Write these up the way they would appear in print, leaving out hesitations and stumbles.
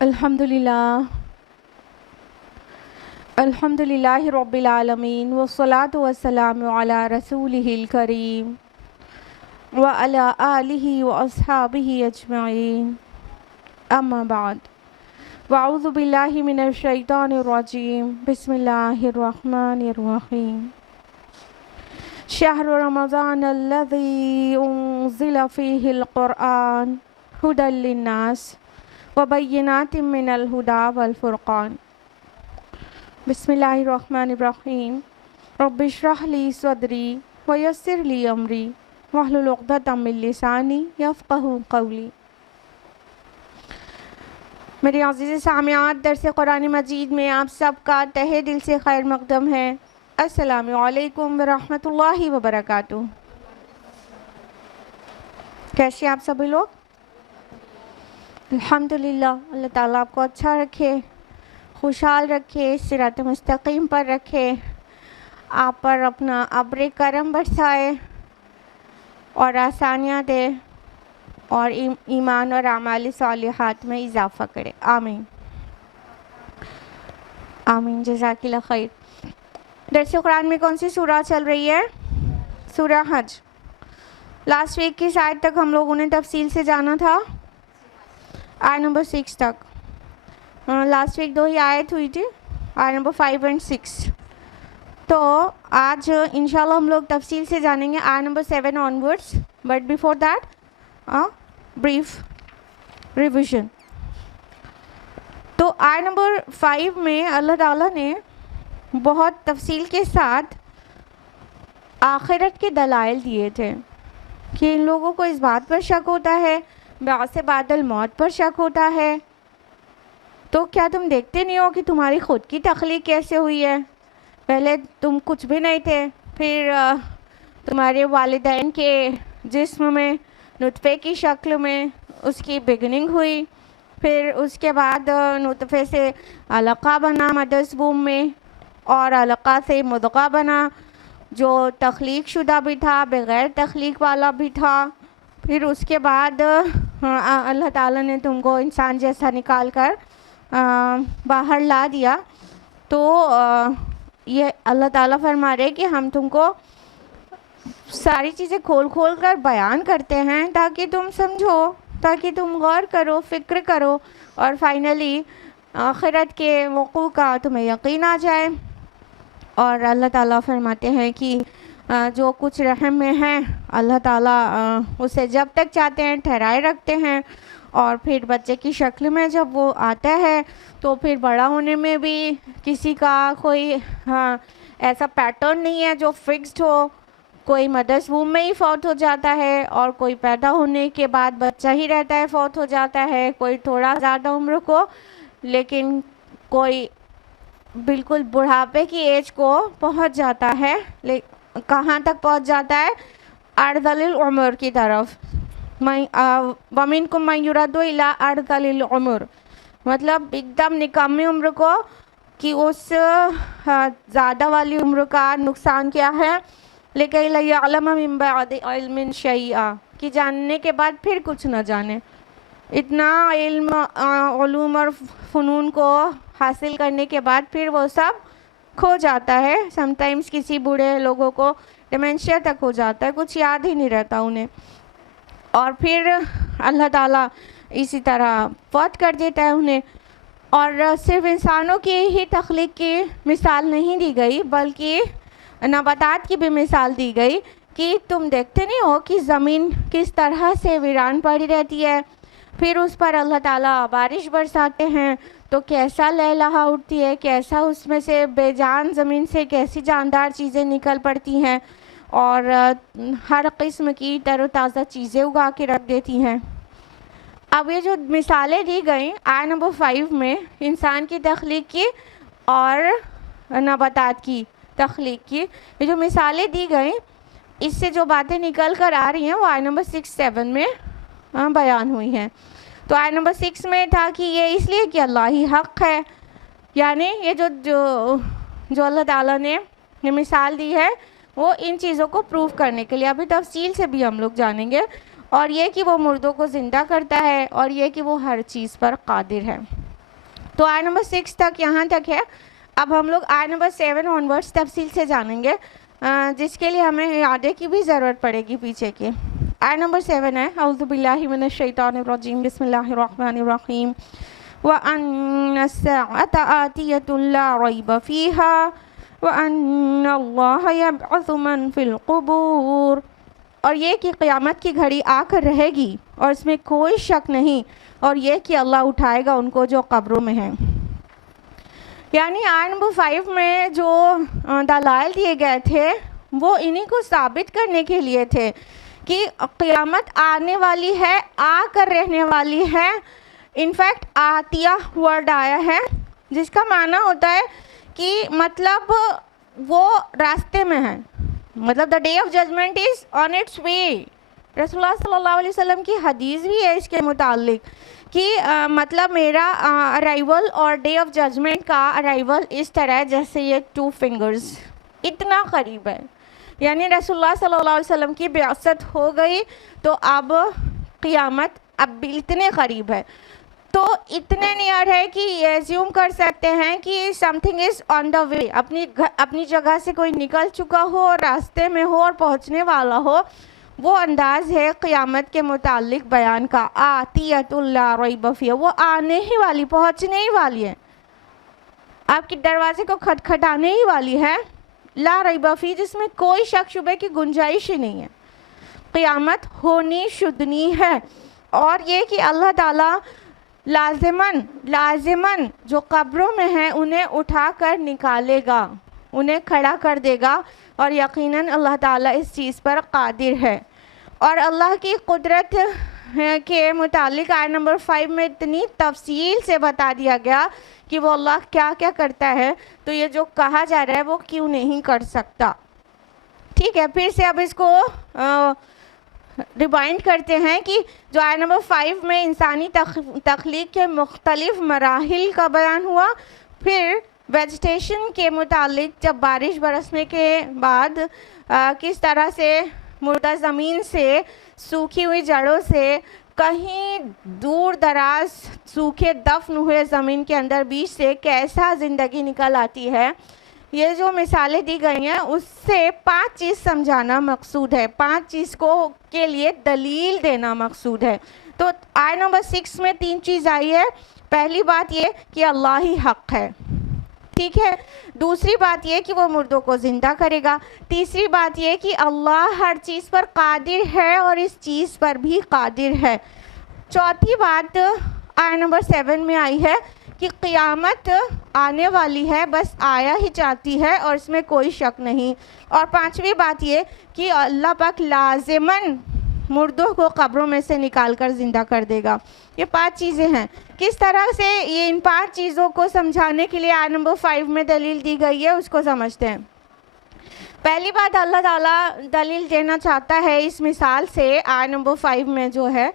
الحمدللہ رب العالمین والصلاة والسلام علی رسولہ الکریم وعلی آلہ واصحابہ اجمعین اما بعد واعوذ باللہ من الشیطان الرجیم بسم اللہ الرحمن الرحیم شہر رمضان الذی انزل فیہ القرآن ھدی للناس وبینات من الہدی والفرقان بسم اللہ الرحمن الرحیم رب اشرح لی صدری ویسر لی امری واحلل عقدۃ من لسانی یفقہوا قولی۔ میرے عزیز سامعات، درس قرآن مجید میں آپ سب کا تہہ دل سے خیر مقدم ہے۔ السلام علیکم ورحمۃ اللہ وبرکاتہ۔ کیسے آپ سبھی لوگ؟ الحمدللہ، اللہ تعالیٰ آپ کو اچھا رکھے، خوشحال رکھے، صراط مستقیم پر رکھے، آپ پر اپنا ابر کرم برسائے اور آسانیاں دے اور ایمان اور اعمال صالحات میں اضافہ کرے، آمین آمین۔ جزاک اللہ خیر۔ درس قرآن میں کون سی سورہ چل رہی ہے؟ سورہ حج۔ لاسٹ ویک کی آیت تک ہم لوگوں نے تفصیل سے جانا تھا، آیت نمبر 6 تک۔ لاسٹ ویک 2 ہی آیت ہوئی تھی، آیت نمبر 5 اور 6۔ تو آج انشاءاللہ ہم لوگ تفصیل سے جانیں گے آیت number 7 onwards, but before that brief revision. تو آیت نمبر 5 میں اللہ تعالیٰ نے بہت تفصیل کے ساتھ آخرت کے دلائل دیے تھے کہ ان لوگوں کو اس بات پر شک ہوتا ہے، بعث بعد الموت پر شک ہوتا ہے، تو کیا تم دیکھتے نہیں ہو کہ تمہاری خود کی تخلیق کیسے ہوئی ہے؟ پہلے تم کچھ بھی نہیں تھے، پھر تمہارے والدین کے جسم میں نطفے کی شکل میں اس کی بگننگ ہوئی، پھر اس کے بعد نطفے سے علقہ بنا مدرس بوم میں، اور علقہ سے مضغہ بنا جو تخلیق شدہ بھی تھا، بغیر تخلیق والا بھی تھا، پھر اس کے بعد اللہ تعالیٰ نے تم کو انسان جیسا نکال کر باہر لا دیا۔ تو یہ اللہ تعالیٰ فرما رہے کہ ہم تم کو ساری چیزیں کھول کھول کر بیان کرتے ہیں تاکہ تم سمجھو، تاکہ تم غور کرو، فکر کرو، اور فائنلی آخرت کے وقوع کا تمہیں یقین آ جائے۔ اور اللہ تعالیٰ فرماتے ہیں کہ جو کچھ رحم میں ہے اللہ تعالیٰ اسے جب تک چاہتے ہیں ٹھہرائے رکھتے ہیں، اور پھر بچے کی شکل میں جب وہ آتا ہے تو پھر بڑا ہونے میں بھی کسی کا کوئی ایسا پیٹرن نہیں ہے جو فکسڈ ہو، کوئی مدرس ووم میں ہی فوت ہو جاتا ہے، اور کوئی پیدا ہونے کے بعد بچہ ہی رہتا ہے، فوت ہو جاتا ہے، کوئی تھوڑا زیادہ عمر کو، لیکن کوئی بالکل بڑھاپے کی ایج کو پہنچ جاتا ہے۔ کہاں تک پہنچ جاتا ہے؟ ارذل العمر کی طرف۔ وَمِنْكُمْ مَنْ يُرَدُّ إِلَىٰ أَرْذَلِ الْعُمُرِ، مطلب ایک دم نکمی عمر کو، کہ اس زیادہ والی عمر کا نقصان کیا ہے؟ لِكَيْ لَا يَعْلَمَ مِن بَعْدِ عِلْمٍ شَيْئًا، کہ جاننے کے بعد پھر کچھ نہ جانے۔ اتنا علم، علوم اور فنون کو حاصل کرنے کے بعد پھر وہ سب کھو جاتا ہے۔ سم ٹائمز کسی بوڑھے لوگوں کو ڈیمنشیا تک ہو جاتا ہے، کچھ یاد ہی نہیں رہتا انہیں، اور پھر اللہ تعالیٰ اسی طرح فوت کر دیتا ہے انہیں۔ اور صرف انسانوں کی ہی تخلیق کی مثال نہیں دی گئی، بلکہ نباتات کی بھی مثال دی گئی کہ تم دیکھتے نہیں ہو کہ زمین کس طرح سے ویران پڑی رہتی ہے، پھر اس پر اللہ تعالیٰ بارش برساتے ہیں تو کیسا لہلہا اٹھتی ہے، کیسا اس میں سے بے جان زمین سے کیسی جاندار چیزیں نکل پڑتی ہیں، اور ہر قسم کی تر و تازہ چیزیں اگا کے رکھ دیتی ہیں۔ اب یہ جو مثالیں دی گئیں آیت نمبر 5 میں انسان کی تخلیق کی اور نباتات کی تخلیق کی، یہ جو مثالیں دی گئیں اس سے جو باتیں نکل کر آ رہی ہیں وہ آیت نمبر 6-7 میں بیان ہوئی ہیں۔ تو آیت نمبر 6 میں تھا کہ یہ اس لیے کہ اللہ ہی حق ہے، یعنی یہ جو اللہ تعالیٰ نے یہ مثال دی ہے وہ ان چیزوں کو پروف کرنے کے لیے، ابھی تفصیل سے بھی ہم لوگ جانیں گے، اور یہ کہ وہ مردوں کو زندہ کرتا ہے، اور یہ کہ وہ ہر چیز پر قادر ہے۔ تو آیت نمبر 6 تک یہاں تک ہے. اب ہم لوگ آیت نمبر 7 آنورڈس تفصیل سے جانیں گے، جس کے لیے ہمیں اعادے کی بھی ضرورت پڑے گی پیچھے کی. آیت نمبر 7 ہے اعوذ باللہ من الشیطان الرجیم بسم اللہ الرحمن الرحیم وَأَنَّ السَّاعَةَ آتِيَةٌ لَا رَيْبَ فِيهَا وَأَنَّ اللَّهَ يَبْعَثُ مَن فِي الْقُبُورِ، اور یہ کہ قیامت کی گھڑی آ کر رہے گی اور اس میں کوئی شک نہیں، اور یہ کہ اللہ اٹھائے گا ان کو جو قبروں میں ہیں. یعنی آیت نمبر 5 میں جو دلائل دیے گئے تھے وہ انہی کو ثابت کرنے کے لیے تھے کہ قیامت آنے والی ہے، آ کر رہنے والی ہے. انفیکٹ آتیہ ورڈ آیا ہے جس کا معنی ہوتا ہے کہ مطلب وہ راستے میں ہے، مطلب the day of judgement is on its way. رسول اللہ صلی اللہ علیہ وسلم کی حدیث بھی ہے اس کے متعلق کہ مطلب میرا ارائیول اور ڈے آف ججمنٹ کا ارائیول اس طرح ہے جیسے یہ 2 فنگرز، اتنا قریب ہے. یعنی رسول اللہ صلی اللہ علیہ وسلم کی بعثت ہو گئی تو اب قیامت اب بھی اتنے قریب ہے، تو اتنے نیئر ہے کہ یہ ایزیوم کر سکتے ہیں کہ سم تھنگ از آن دا وے، اپنی جگہ سے کوئی نکل چکا ہو، راستے میں ہو اور پہنچنے والا ہو. وہ انداز ہے قیامت کے متعلق بیان کا. آتیۃ لا ریب فیہا، وہ آنے ہی والی، پہنچنے ہی والی ہے، آپ کے دروازے کو کھٹکھٹانے ہی والی ہے. لا ریب فیہ، جس میں کوئی شک شبہ کی گنجائش ہی نہیں ہے. قیامت ہونی شدنی ہے. اور یہ کہ اللہ تعالیٰ لازماً جو قبروں میں ہیں انہیں اٹھا کر نکالے گا، انہیں کھڑا کر دے گا، اور یقیناً اللہ تعالیٰ اس چیز پر قادر ہے. اور اللہ کی قدرت کے متعلق آیت نمبر 5 میں اتنی تفصیل سے بتا دیا گیا کہ وہ اللہ کیا کیا کرتا ہے، تو یہ جو کہا جا رہا ہے وہ کیوں نہیں کر سکتا. ٹھیک ہے، پھر سے اب اس کو ریمائنڈ کرتے ہیں کہ جو آیت نمبر 5 میں انسانی تخلیق کے مختلف مراحل کا بیان ہوا، پھر ویجیٹیشن کے متعلق جب بارش برسنے کے بعد کس طرح سے مردہ زمین سے، سوکھی ہوئی جڑوں سے، کہیں دور دراز سوکھے دفن ہوئے زمین کے اندر بیچ سے کیسا زندگی نکل آتی ہے، یہ جو مثالیں دی گئی ہیں اس سے 5 چیز سمجھانا مقصود ہے، 5 چیز کو کے لیے دلیل دینا مقصود ہے. تو آیت نمبر 6 میں 3 چیز آئی ہے. پہلی بات یہ کہ اللہ ہی حق ہے، ٹھیک ہے. دوسری بات یہ کہ وہ مردوں کو زندہ کرے گا. تیسری بات یہ کہ اللہ ہر چیز پر قادر ہے اور اس چیز پر بھی قادر ہے. چوتھی بات آیت نمبر 7 میں آئی ہے کہ قیامت آنے والی ہے، بس آیا ہی چاہتی ہے اور اس میں کوئی شک نہیں. اور پانچویں بات یہ کہ اللہ پاک لازماً مردوں کو قبروں میں سے نکال کر زندہ کر دے گا. یہ 5 چیزیں ہیں. کس طرح سے یہ ان 5 چیزوں کو سمجھانے کے لیے آیت نمبر 5 میں دلیل دی گئی ہے اس کو سمجھتے ہیں. پہلی بات اللہ تعالیٰ دلیل دینا چاہتا ہے اس مثال سے آیت نمبر 5 میں جو ہے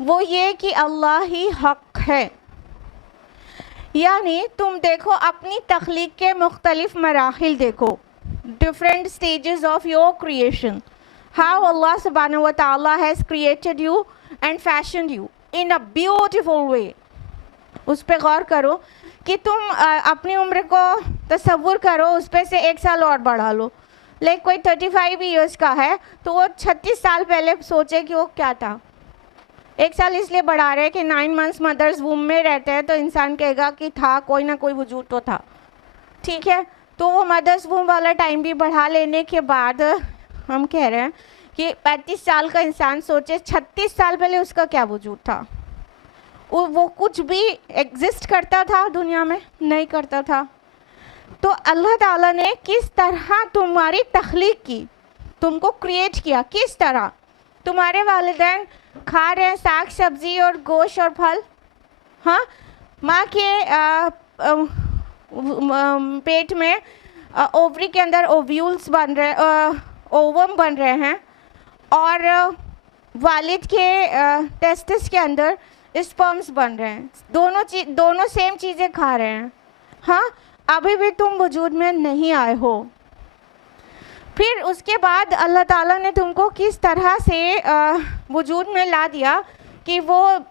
وہ یہ کہ اللہ ہی حق ہے. یعنی تم دیکھو اپنی تخلیق کے مختلف مراحل دیکھو، different stages of your creation, how Allah subhanahu wa ta'ala has created you and fashioned you in a beautiful way. اس پہ غور کرو کہ تم اپنی عمر کو تصور کرو، اس پہ سے 1 سال اور بڑھا لو. لیکن کوئی 35 ایئرس کا ہے تو وہ 36 سال پہلے سوچے کہ وہ کیا تھا. 1 سال اس لیے بڑھا رہے کہ 9 months مدرز ووم میں رہتے ہیں تو انسان کہے گا کہ تھا کوئی نہ کوئی وجود تو تھا، ٹھیک ہے. تو وہ مدرز ووم والا ٹائم بھی بڑھا لینے کے بعد ہم کہہ رہے ہیں کہ 35 سال کا انسان سوچے 36 سال پہلے اس کا کیا وجود تھا. وہ کچھ بھی ایگزسٹ کرتا تھا دنیا میں؟ نہیں کرتا تھا. تو اللہ تعالیٰ نے کس طرح تمہاری تخلیق کی، تم کو کریٹ کیا، کس طرح. تمہارے والدین کھا رہے ہیں ساگ سبزی اور گوشت اور پھل، ہاں. ماں کے پیٹ میں اووری کے اندر اوویولز بن رہے، اووم بن رہے ہیں، اور والد کے ٹیسٹس کے اندر اسپرمز بن رہے ہیں. دونوں سیم چیزیں کھا رہے ہیں، ہاں. ابھی بھی تم وجود میں نہیں آئے ہو. پھر اس کے بعد اللہ تعالیٰ نے تم کو کس طرح سے وجود میں لا دیا کہ وہ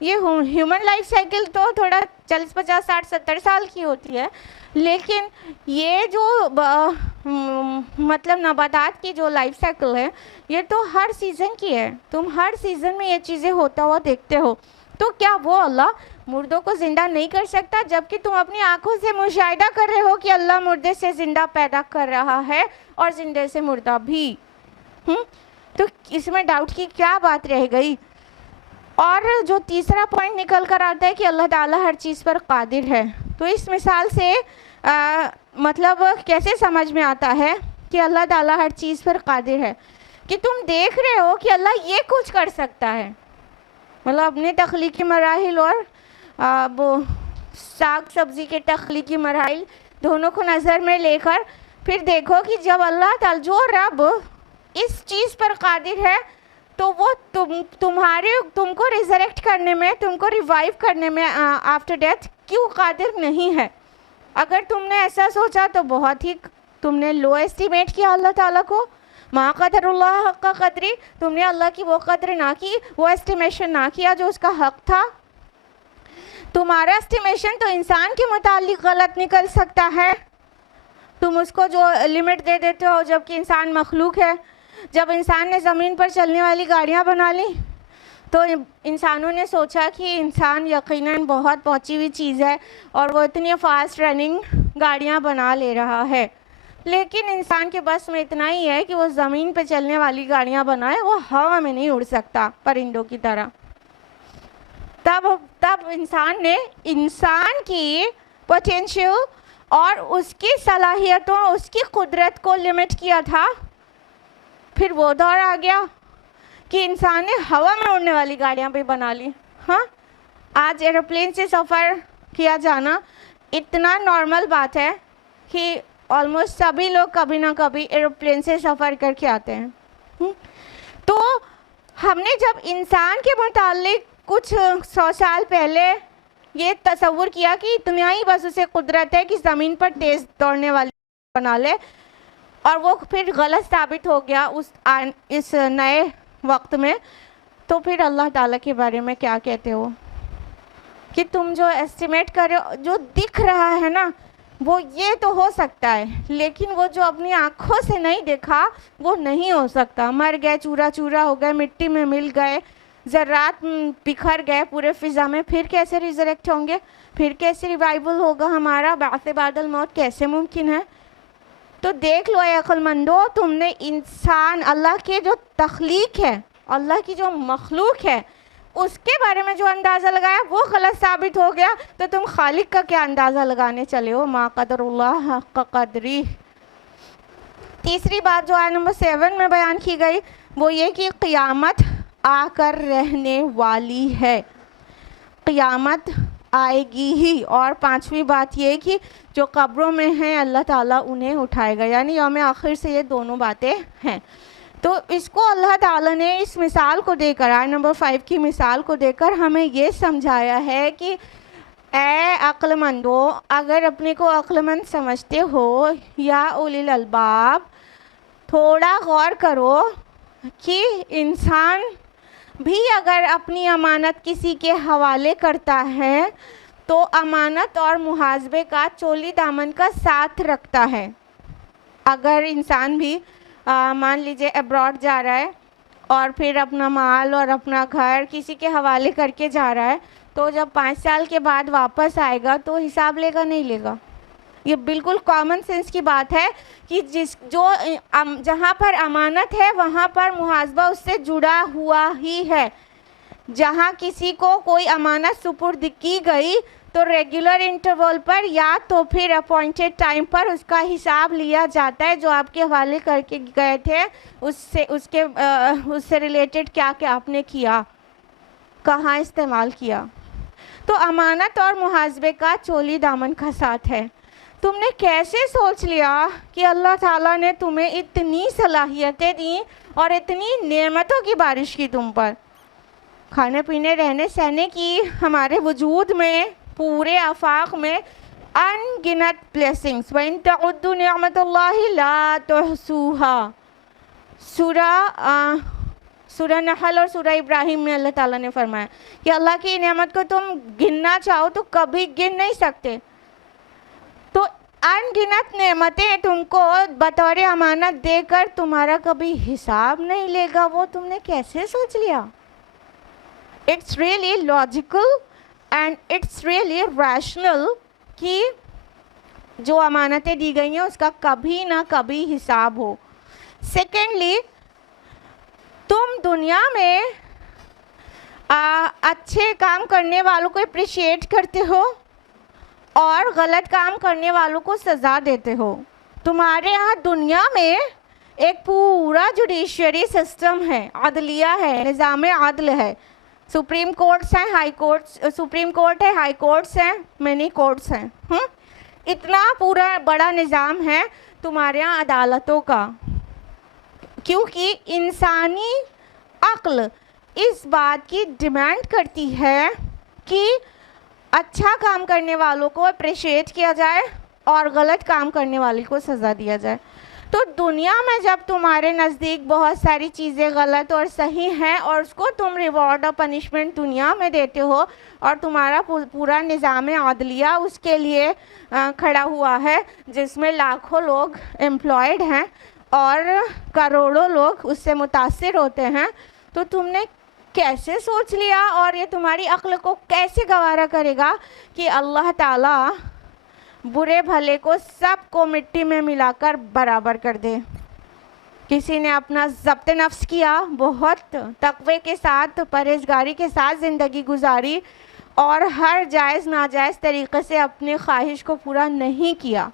یہ ہیومن لائف سائیکل تو تھوڑا 40 50 60 70 سال کی ہوتی ہے، لیکن یہ جو مطلب نباتات کی جو لائف سائیکل ہے یہ تو ہر سیزن کی ہے. تم ہر سیزن میں یہ چیزیں ہوتا ہوا دیکھتے ہو. تو کیا وہ اللہ مردوں کو زندہ نہیں کر سکتا، جبکہ تم اپنی آنکھوں سے مشاہدہ کر رہے ہو کہ اللہ مردے سے زندہ پیدا کر رہا ہے اور زندے سے مردہ بھی؟ تو اس میں ڈاؤٹ کی کیا بات رہ گئی؟ اور جو تیسرا پوائنٹ نکل کر آتا ہے کہ اللہ تعالیٰ ہر چیز پر قادر ہے. تو اس مثال سے مطلب کیسے سمجھ میں آتا ہے کہ اللہ تعالیٰ ہر چیز پر قادر ہے؟ کہ تم دیکھ رہے ہو کہ اللہ یہ کچھ کر سکتا ہے، مطلب اپنے تخلیقی مراحل اور وہ ساگ سبزی کے تخلیقی مراحل دونوں کو نظر میں لے کر پھر دیکھو کہ جب اللہ تعالیٰ جو رب اس چیز پر قادر ہے تو وہ تم کو ریزریکٹ کرنے میں، تم کو ریوائیو کرنے میں آفٹر ڈیتھ کیوں قادر نہیں ہے؟ اگر تم نے ایسا سوچا تو بہت ہی تم نے لو ایسٹیمیٹ کیا اللہ تعالیٰ کو. ما قدر اللہ حق قدری، تم نے اللہ کی وہ قدر نہ کی، وہ ایسٹیمیشن نہ کیا جو اس کا حق تھا. تمہارا ایسٹیمیشن تو انسان کے متعلق غلط نکل سکتا ہے، تم اس کو جو لمٹ دے دیتے ہو جبکہ انسان مخلوق ہے. جب انسان نے زمین پر چلنے والی گاڑیاں بنا لی تو انسانوں نے سوچا کہ انسان یقیناً بہت پہنچی ہوئی چیز ہے اور وہ اتنی فاسٹ رننگ گاڑیاں بنا لے رہا ہے، لیکن انسان کے بس میں اتنا ہی ہے کہ وہ زمین پہ چلنے والی گاڑیاں بنائے، وہ ہوا میں نہیں اڑ سکتا پرندوں کی طرح. تب انسان نے انسان کی پوٹینشیل اور اس کی صلاحیتوں، اس کی قدرت کو لمٹ کیا تھا. پھر وہ دور آ گیا کہ انسان نے ہوا میں اڑنے والی گاڑیاں بھی بنا لی. ہاں، آج ایروپلین سے سفر کیا جانا اتنا نارمل بات ہے کہ آلموسٹ سبھی لوگ کبھی نہ کبھی ایروپلین سے سفر کر کے آتے ہیں. تو ہم نے جب انسان کے متعلق کچھ 100 سال پہلے یہ تصور کیا کہ اتنا ہی بس اسے قدرت ہے کہ زمین پر تیز دوڑنے والی بنا لے، اور وہ پھر غلط ثابت ہو گیا اس نئے وقت میں، تو پھر اللہ تعالیٰ کے بارے میں کیا کہتے ہو؟ کہ تم جو ایسٹیمیٹ کر رہے ہو، جو دکھ رہا ہے نا وہ یہ تو ہو سکتا ہے، لیکن وہ جو اپنی آنکھوں سے نہیں دیکھا وہ نہیں ہو سکتا. مر گئے، چورا چورا ہو گئے، مٹی میں مل گئے، ذرات بکھر گئے پورے فضا میں، پھر کیسے ریزریکٹ ہوں گے؟ پھر کیسے ریوائیول ہوگا ہمارا؟ بعث بعد الموت کیسے ممکن ہے؟ تو دیکھ لو اے عقل مندو، تم نے انسان، اللہ کے جو تخلیق ہے، اللہ کی جو مخلوق ہے، اس کے بارے میں جو اندازہ لگایا وہ غلط ثابت ہو گیا، تو تم خالق کا کیا اندازہ لگانے چلے ہو؟ ما قدر اللہ حق قدری. تیسری بات جو آیت نمبر 7 میں بیان کی گئی وہ یہ کہ قیامت آ کر رہنے والی ہے، قیامت آئے گی ہی. اور پانچویں بات یہ کہ جو قبروں میں ہیں اللہ تعالیٰ انہیں اٹھائے گا، یعنی یوم آخر سے یہ دونوں باتیں ہیں. تو اس کو اللہ تعالیٰ نے اس مثال کو دے کر، آیت نمبر 5 کی مثال کو دے کر ہمیں یہ سمجھایا ہے کہ اے عقل مندو، اگر اپنے کو عقل مند سمجھتے ہو یا اولی الالباب، تھوڑا غور کرو کہ انسان بھی اگر اپنی امانت کسی کے حوالے کرتا ہے تو امانت اور محاسبے کا چولی دامن کا ساتھ رکھتا ہے. اگر انسان بھی مان لیجئے ابراڈ جا رہا ہے اور پھر اپنا مال اور اپنا گھر کسی کے حوالے کر کے جا رہا ہے، تو جب 5 سال کے بعد واپس آئے گا تو حساب لے گا نہیں لے گا؟ یہ بالکل کامن سینس کی بات ہے کہ جہاں پر امانت ہے وہاں پر محاسبہ اس سے جڑا ہوا ہی ہے. جہاں کسی کو کوئی امانت سپرد کی گئی تو ریگولر انٹرول پر یا تو پھر اپوائنٹڈ ٹائم پر اس کا حساب لیا جاتا ہے، جو آپ کے حوالے کر کے گئے تھے اس سے ریلیٹڈ کیا کہ آپ نے کیا، کہاں استعمال کیا. تو امانت اور محاسبے کا چولی دامن کا ساتھ ہے. تم نے کیسے سوچ لیا کہ اللہ تعالیٰ نے تمہیں اتنی صلاحیتیں دیں اور اتنی نعمتوں کی بارش کی تم پر، کھانے پینے رہنے سہنے کی، ہمارے وجود میں پورے آفاق میں ان گنت بلیسنگز. وَإِن تَعُدُّوا نِعْمَتَ اللَّهِ لَا تُحْصُوهَا. سورہ نحل اور سورہ ابراہیم میں اللہ تعالیٰ نے فرمایا کہ اللہ کی نعمت کو تم گننا چاہو تو کبھی گن نہیں سکتے. تو ان گنت نعمتیں تم کو بطور امانت دے کر تمہارا کبھی حساب نہیں لے گا، وہ تم نے کیسے سوچ لیا؟ It's really logical and it's really rational کہ جو امانتیں دی گئی ہیں اس کا کبھی نہ کبھی حساب ہو. سیکنڈلی، تم دنیا میں اچھے کام کرنے والوں کو اپریشیٹ کرتے ہو اور غلط کام کرنے والوں کو سزا دیتے ہو. تمہارے ہاں دنیا میں ایک پورا جوڈیشری سسٹم ہے، عدلیہ ہے، نظام عدل ہے. سپریم کورٹس ہیں، ہائی کورٹس، سپریم کورٹ ہے، ہائی کورٹس ہیں، منی کورٹس ہیں. اتنا پورا بڑا نظام ہے تمہارے یہاں عدالتوں کا، کیونکہ انسانی عقل اس بات کی ڈیمانڈ کرتی ہے کہ اچھا کام کرنے والوں کو اپریشیٹ کیا جائے اور غلط کام کرنے والے کو سزا دیا جائے. تو دنیا میں جب تمہارے نزدیک بہت ساری چیزیں غلط اور صحیح ہیں اور اس کو تم ریوارڈ اور پنشمنٹ دنیا میں دیتے ہو اور تمہارا پورا نظام عدلیہ اس کے لیے کھڑا ہوا ہے جس میں لاکھوں لوگ امپلائڈ ہیں اور کروڑوں لوگ اس سے متاثر ہوتے ہیں، تو تم نے کیسے سوچ لیا اور یہ تمہاری عقل کو کیسے گوارا کرے گا کہ اللہ تعالیٰ برے بھلے کو سب کو مٹی میں ملا کر برابر کر دے؟ کسی نے اپنا ضبط نفس کیا، بہت تقوی کے ساتھ، پرہیزگاری کے ساتھ زندگی گزاری اور ہر جائز ناجائز طریقے سے اپنی خواہش کو پورا نہیں کیا.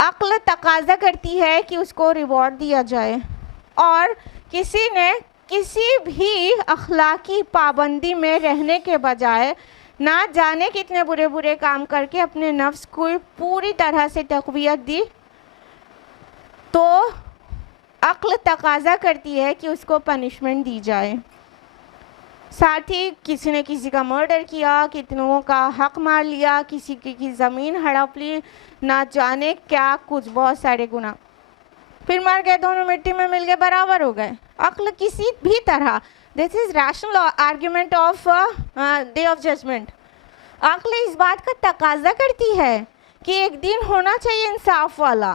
عقل تقاضا کرتی ہے کہ اس کو ریوارڈ دیا جائے، اور کسی نے کسی بھی اخلاقی پابندی میں رہنے کے بجائے نہ جانے کتنے برے برے کام کر کے اپنے نفس کو پوری طرح سے تقویت دی، تو عقل تقاضا کرتی ہے کہ اس کو پنشمنٹ دی جائے. ساتھ ہی کسی نے کسی کا مرڈر کیا، کتنوں کا حق مار لیا، کسی کی زمین ہڑپ لی، نہ جانے کیا کچھ، بہت سارے گناہ، پھر مر گئے، دونوں مٹی میں مل گئے، برابر ہو گئے. عقل کسی بھی طرح، this is rational argument of day of judgement, عقل اس بات کا تقاضا کرتی ہے کہ ایک دن ہونا چاہیے انصاف والا.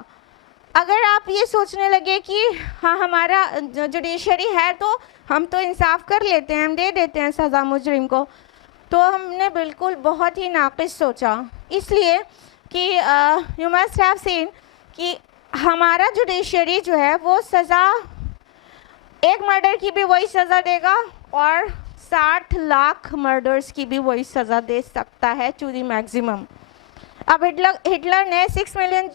اگر آپ یہ سوچنے لگے کہ ہاں ہمارا جوڈیشری ہے تو ہم تو انصاف کر لیتے ہیں، ہم دے دیتے ہیں سزا مجرم کو، تو ہم نے بالکل بہت ہی ناقص سوچا. اس لیے کہ یو مسٹ ہیو سین کہ ہمارا جوڈیشری جو ہے وہ سزا ایک مرڈر کی بھی وہی سزا دے گا اور 60 لاکھ مرڈرز کی بھی وہی سزا دے سکتا ہے ٹو دی میکزیمم. اب ہٹلر نے 6 ملین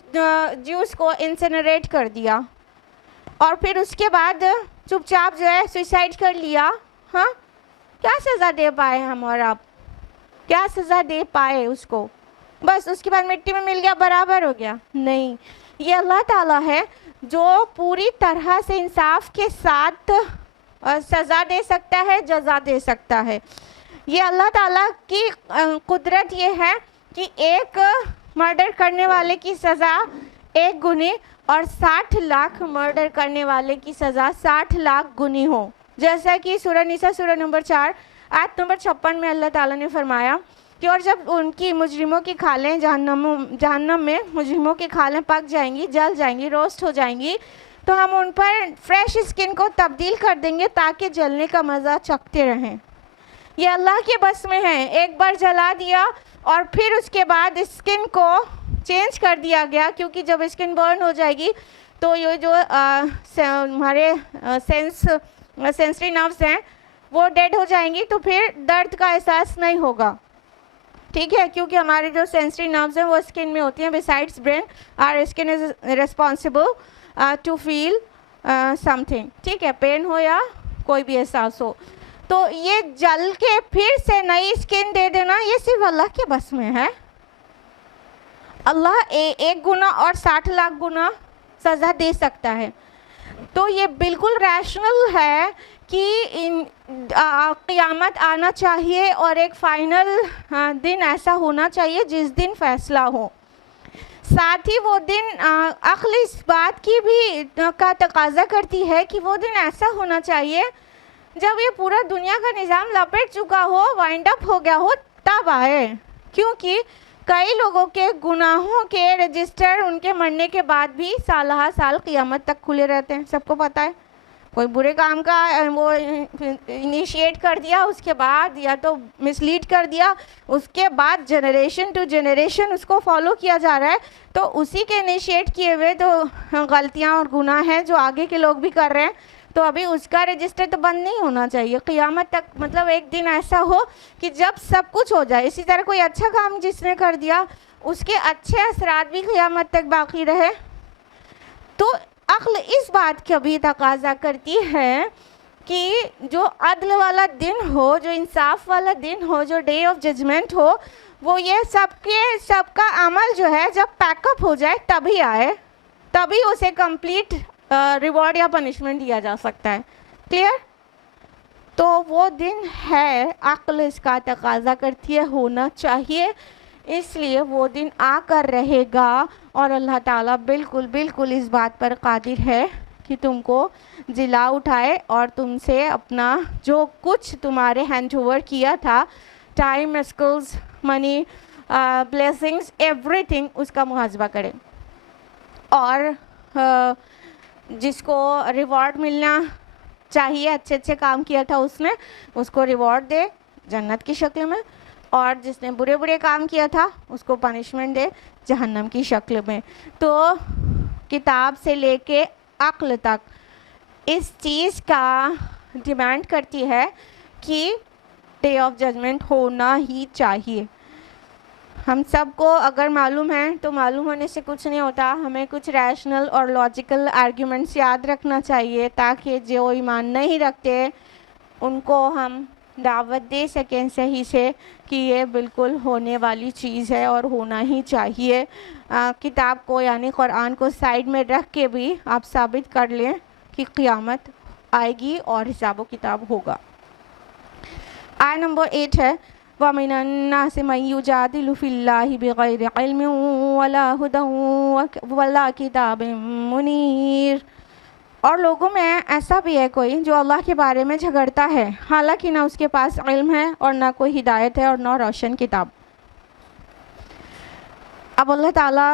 جیوز کو انسنریٹ کر دیا اور پھر اس کے بعد چپ چاپ جو ہے سوئسائڈ کر لیا. ہاں، کیا سزا دے پائے ہم اور آپ؟ کیا سزا دے پائے اس کو؟ بس اس کے بعد مٹی میں مل گیا، برابر ہو گیا؟ نہیں، یہ اللہ تعالیٰ ہے جو پوری طرح سے انصاف کے ساتھ سزا دے سکتا ہے، جزا دے سکتا ہے. یہ اللہ تعالیٰ کی قدرت یہ ہے کہ ایک مرڈر کرنے والے کی سزا 1 گنی اور 60 لاکھ مرڈر کرنے والے کی سزا 60 لاکھ گنی ہو. جیسا کہ سورہ نساء سورہ نمبر 4 آیت نمبر 56 میں اللہ تعالیٰ نے فرمایا کہ اور جب ان کی مجرموں کی کھالیں جہنم میں مجرموں کی کھالیں پک جائیں گی، جل جائیں گی، روسٹ ہو جائیں گی، تو ہم ان پر فریش اسکن کو تبدیل کر دیں گے تاکہ جلنے کا مزہ چکھتے رہیں. یہ اللہ کے بس میں ہے. ایک بار جلا دیا اور پھر اس کے بعد اسکن کو چینج کر دیا گیا، کیونکہ جب اسکن برن ہو جائے گی تو یہ جو ہمارے سینسری نروز ہیں وہ ڈیڈ ہو جائیں گی، تو پھر درد کا احساس نہیں ہوگا. ٹھیک ہے، کیونکہ ہمارے جو سینسری نروز ہیں وہ اسکن میں ہوتی ہیں. Besides brain or skin is responsible to feel something. ٹھیک ہے، پین ہو یا کوئی بھی احساس ہو. تو یہ جل کے پھر سے نئی اسکن دے دینا یہ صرف اللہ کے بس میں ہے. اللہ 1 گنا اور 60 لاکھ گنا سزا دے سکتا ہے. تو یہ بالکل ریشنل ہے کہ قیامت آنا چاہیے اور ایک فائنل دن ایسا ہونا چاہیے جس دن فیصلہ ہو. ساتھ ہی وہ دن عقل اس بات کی بھی کا تقاضا کرتی ہے کہ وہ دن ایسا ہونا چاہیے جب یہ پورا دنیا کا نظام لپٹ چکا ہو، وائنڈ اپ ہو گیا ہو، تب آئے. کیونکہ کئی لوگوں کے گناہوں کے رجسٹر ان کے مرنے کے بعد بھی سالہ سال قیامت تک کھلے رہتے ہیں. سب کو پتہ ہے، کوئی برے کام کا وہ انیشیٹ کر دیا، اس کے بعد یا تو مسلیڈ کر دیا، اس کے بعد جنریشن ٹو جنریشن اس کو فالو کیا جا رہا ہے، تو اسی کے انیشیٹ کیے ہوئے تو غلطیاں اور گناہ ہیں جو آگے کے لوگ بھی کر رہے ہیں. تو ابھی اس کا رجسٹر تو بند نہیں ہونا چاہیے قیامت تک. مطلب ایک دن ایسا ہو کہ جب سب کچھ ہو جائے. اسی طرح کوئی اچھا کام جس نے کر دیا، اس کے اچھے اثرات بھی قیامت تک باقی رہے. تو عقل اس بات کا بھی تقاضا کرتی ہے کہ جو عدل والا دن ہو، جو انصاف والا دن ہو، جو ڈے آف ججمنٹ ہو، وہ یہ سب کا عمل جو ہے جب پیک اپ ہو جائے تبھی آئے، تبھی اسے کمپلیٹ ریوارڈ یا پنشمنٹ دیا جا سکتا ہے. کلیئر؟ تو وہ دن ہے، عقل اس کا تقاضا کرتی ہے ہونا چاہیے، اس لیے وہ دن آ کر رہے گا. اور اللہ تعالیٰ بالکل اس بات پر قادر ہے کہ تم کو جلا اٹھائے اور تم سے اپنا جو کچھ تمہارے ہینڈ اوور کیا تھا، ٹائم، اسکلز، منی، بلیسنگز، ایوری تھنگ، اس کا محاسبہ کرے. اور جس کو ریوارڈ ملنا چاہیے، اچھے کام کیا تھا اس نے، اس کو ریوارڈ دے جنت کی شکل میں، اور جس نے برے کام کیا تھا اس کو پنشمنٹ دے جہنم کی شکل میں. تو کتاب سے لے کے عقل تک اس چیز کا ڈیمانڈ کرتی ہے کہ ڈے آف ججمنٹ ہونا ہی چاہیے. ہم سب کو اگر معلوم ہے تو معلوم ہونے سے کچھ نہیں ہوتا، ہمیں کچھ ریشنل اور لاجیکل آرگیومنٹس یاد رکھنا چاہیے تاکہ جو ایمان نہیں رکھتے ان کو ہم دعوت دے سکیں صحیح سے کہ یہ بالکل ہونے والی چیز ہے اور ہونا ہی چاہیے. کتاب کو یعنی قرآن کو سائیڈ میں رکھ کے بھی آپ ثابت کر لیں کہ قیامت آئے گی اور حساب و کتاب ہوگا. آیت نمبر 8 ہے وَمِنَ النَّاسِ مَن يُجَادِلُ فِي اللَّهِ بِغَيْرِ عِلْمٍ وَلَا هُدًى وَلَا كِتَابٍ مُنِيرٍ. اور لوگوں میں ایسا بھی ہے کوئی جو اللہ کے بارے میں جھگڑتا ہے حالانکہ نہ اس کے پاس علم ہے اور نہ کوئی ہدایت ہے اور نہ روشن کتاب. اب اللہ تعالیٰ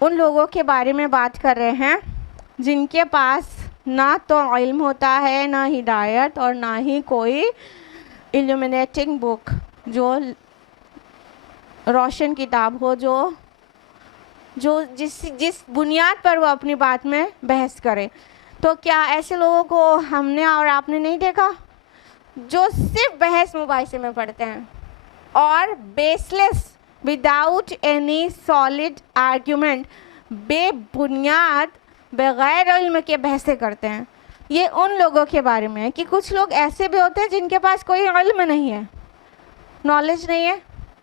ان لوگوں کے بارے میں بات کر رہے ہیں جن کے پاس نہ تو علم ہوتا ہے، نہ ہدایت، اور نہ ہی کوئی illuminating بک جو روشن کتاب ہو، جو جس بنیاد پر وہ اپنی بات میں بحث کرے. تو کیا ایسے لوگوں کو ہم نے اور آپ نے نہیں دیکھا جو صرف بحث مباحثے میں پڑھتے ہیں اور بیس لیس، وداؤٹ اینی سالڈ آرگیومنٹ، بے بنیاد بغیر علم کے بحثیں کرتے ہیں؟ یہ ان لوگوں کے بارے میں ہے کہ کچھ لوگ ایسے بھی ہوتے ہیں جن کے پاس کوئی علم نہیں ہے، نالج نہیں ہے،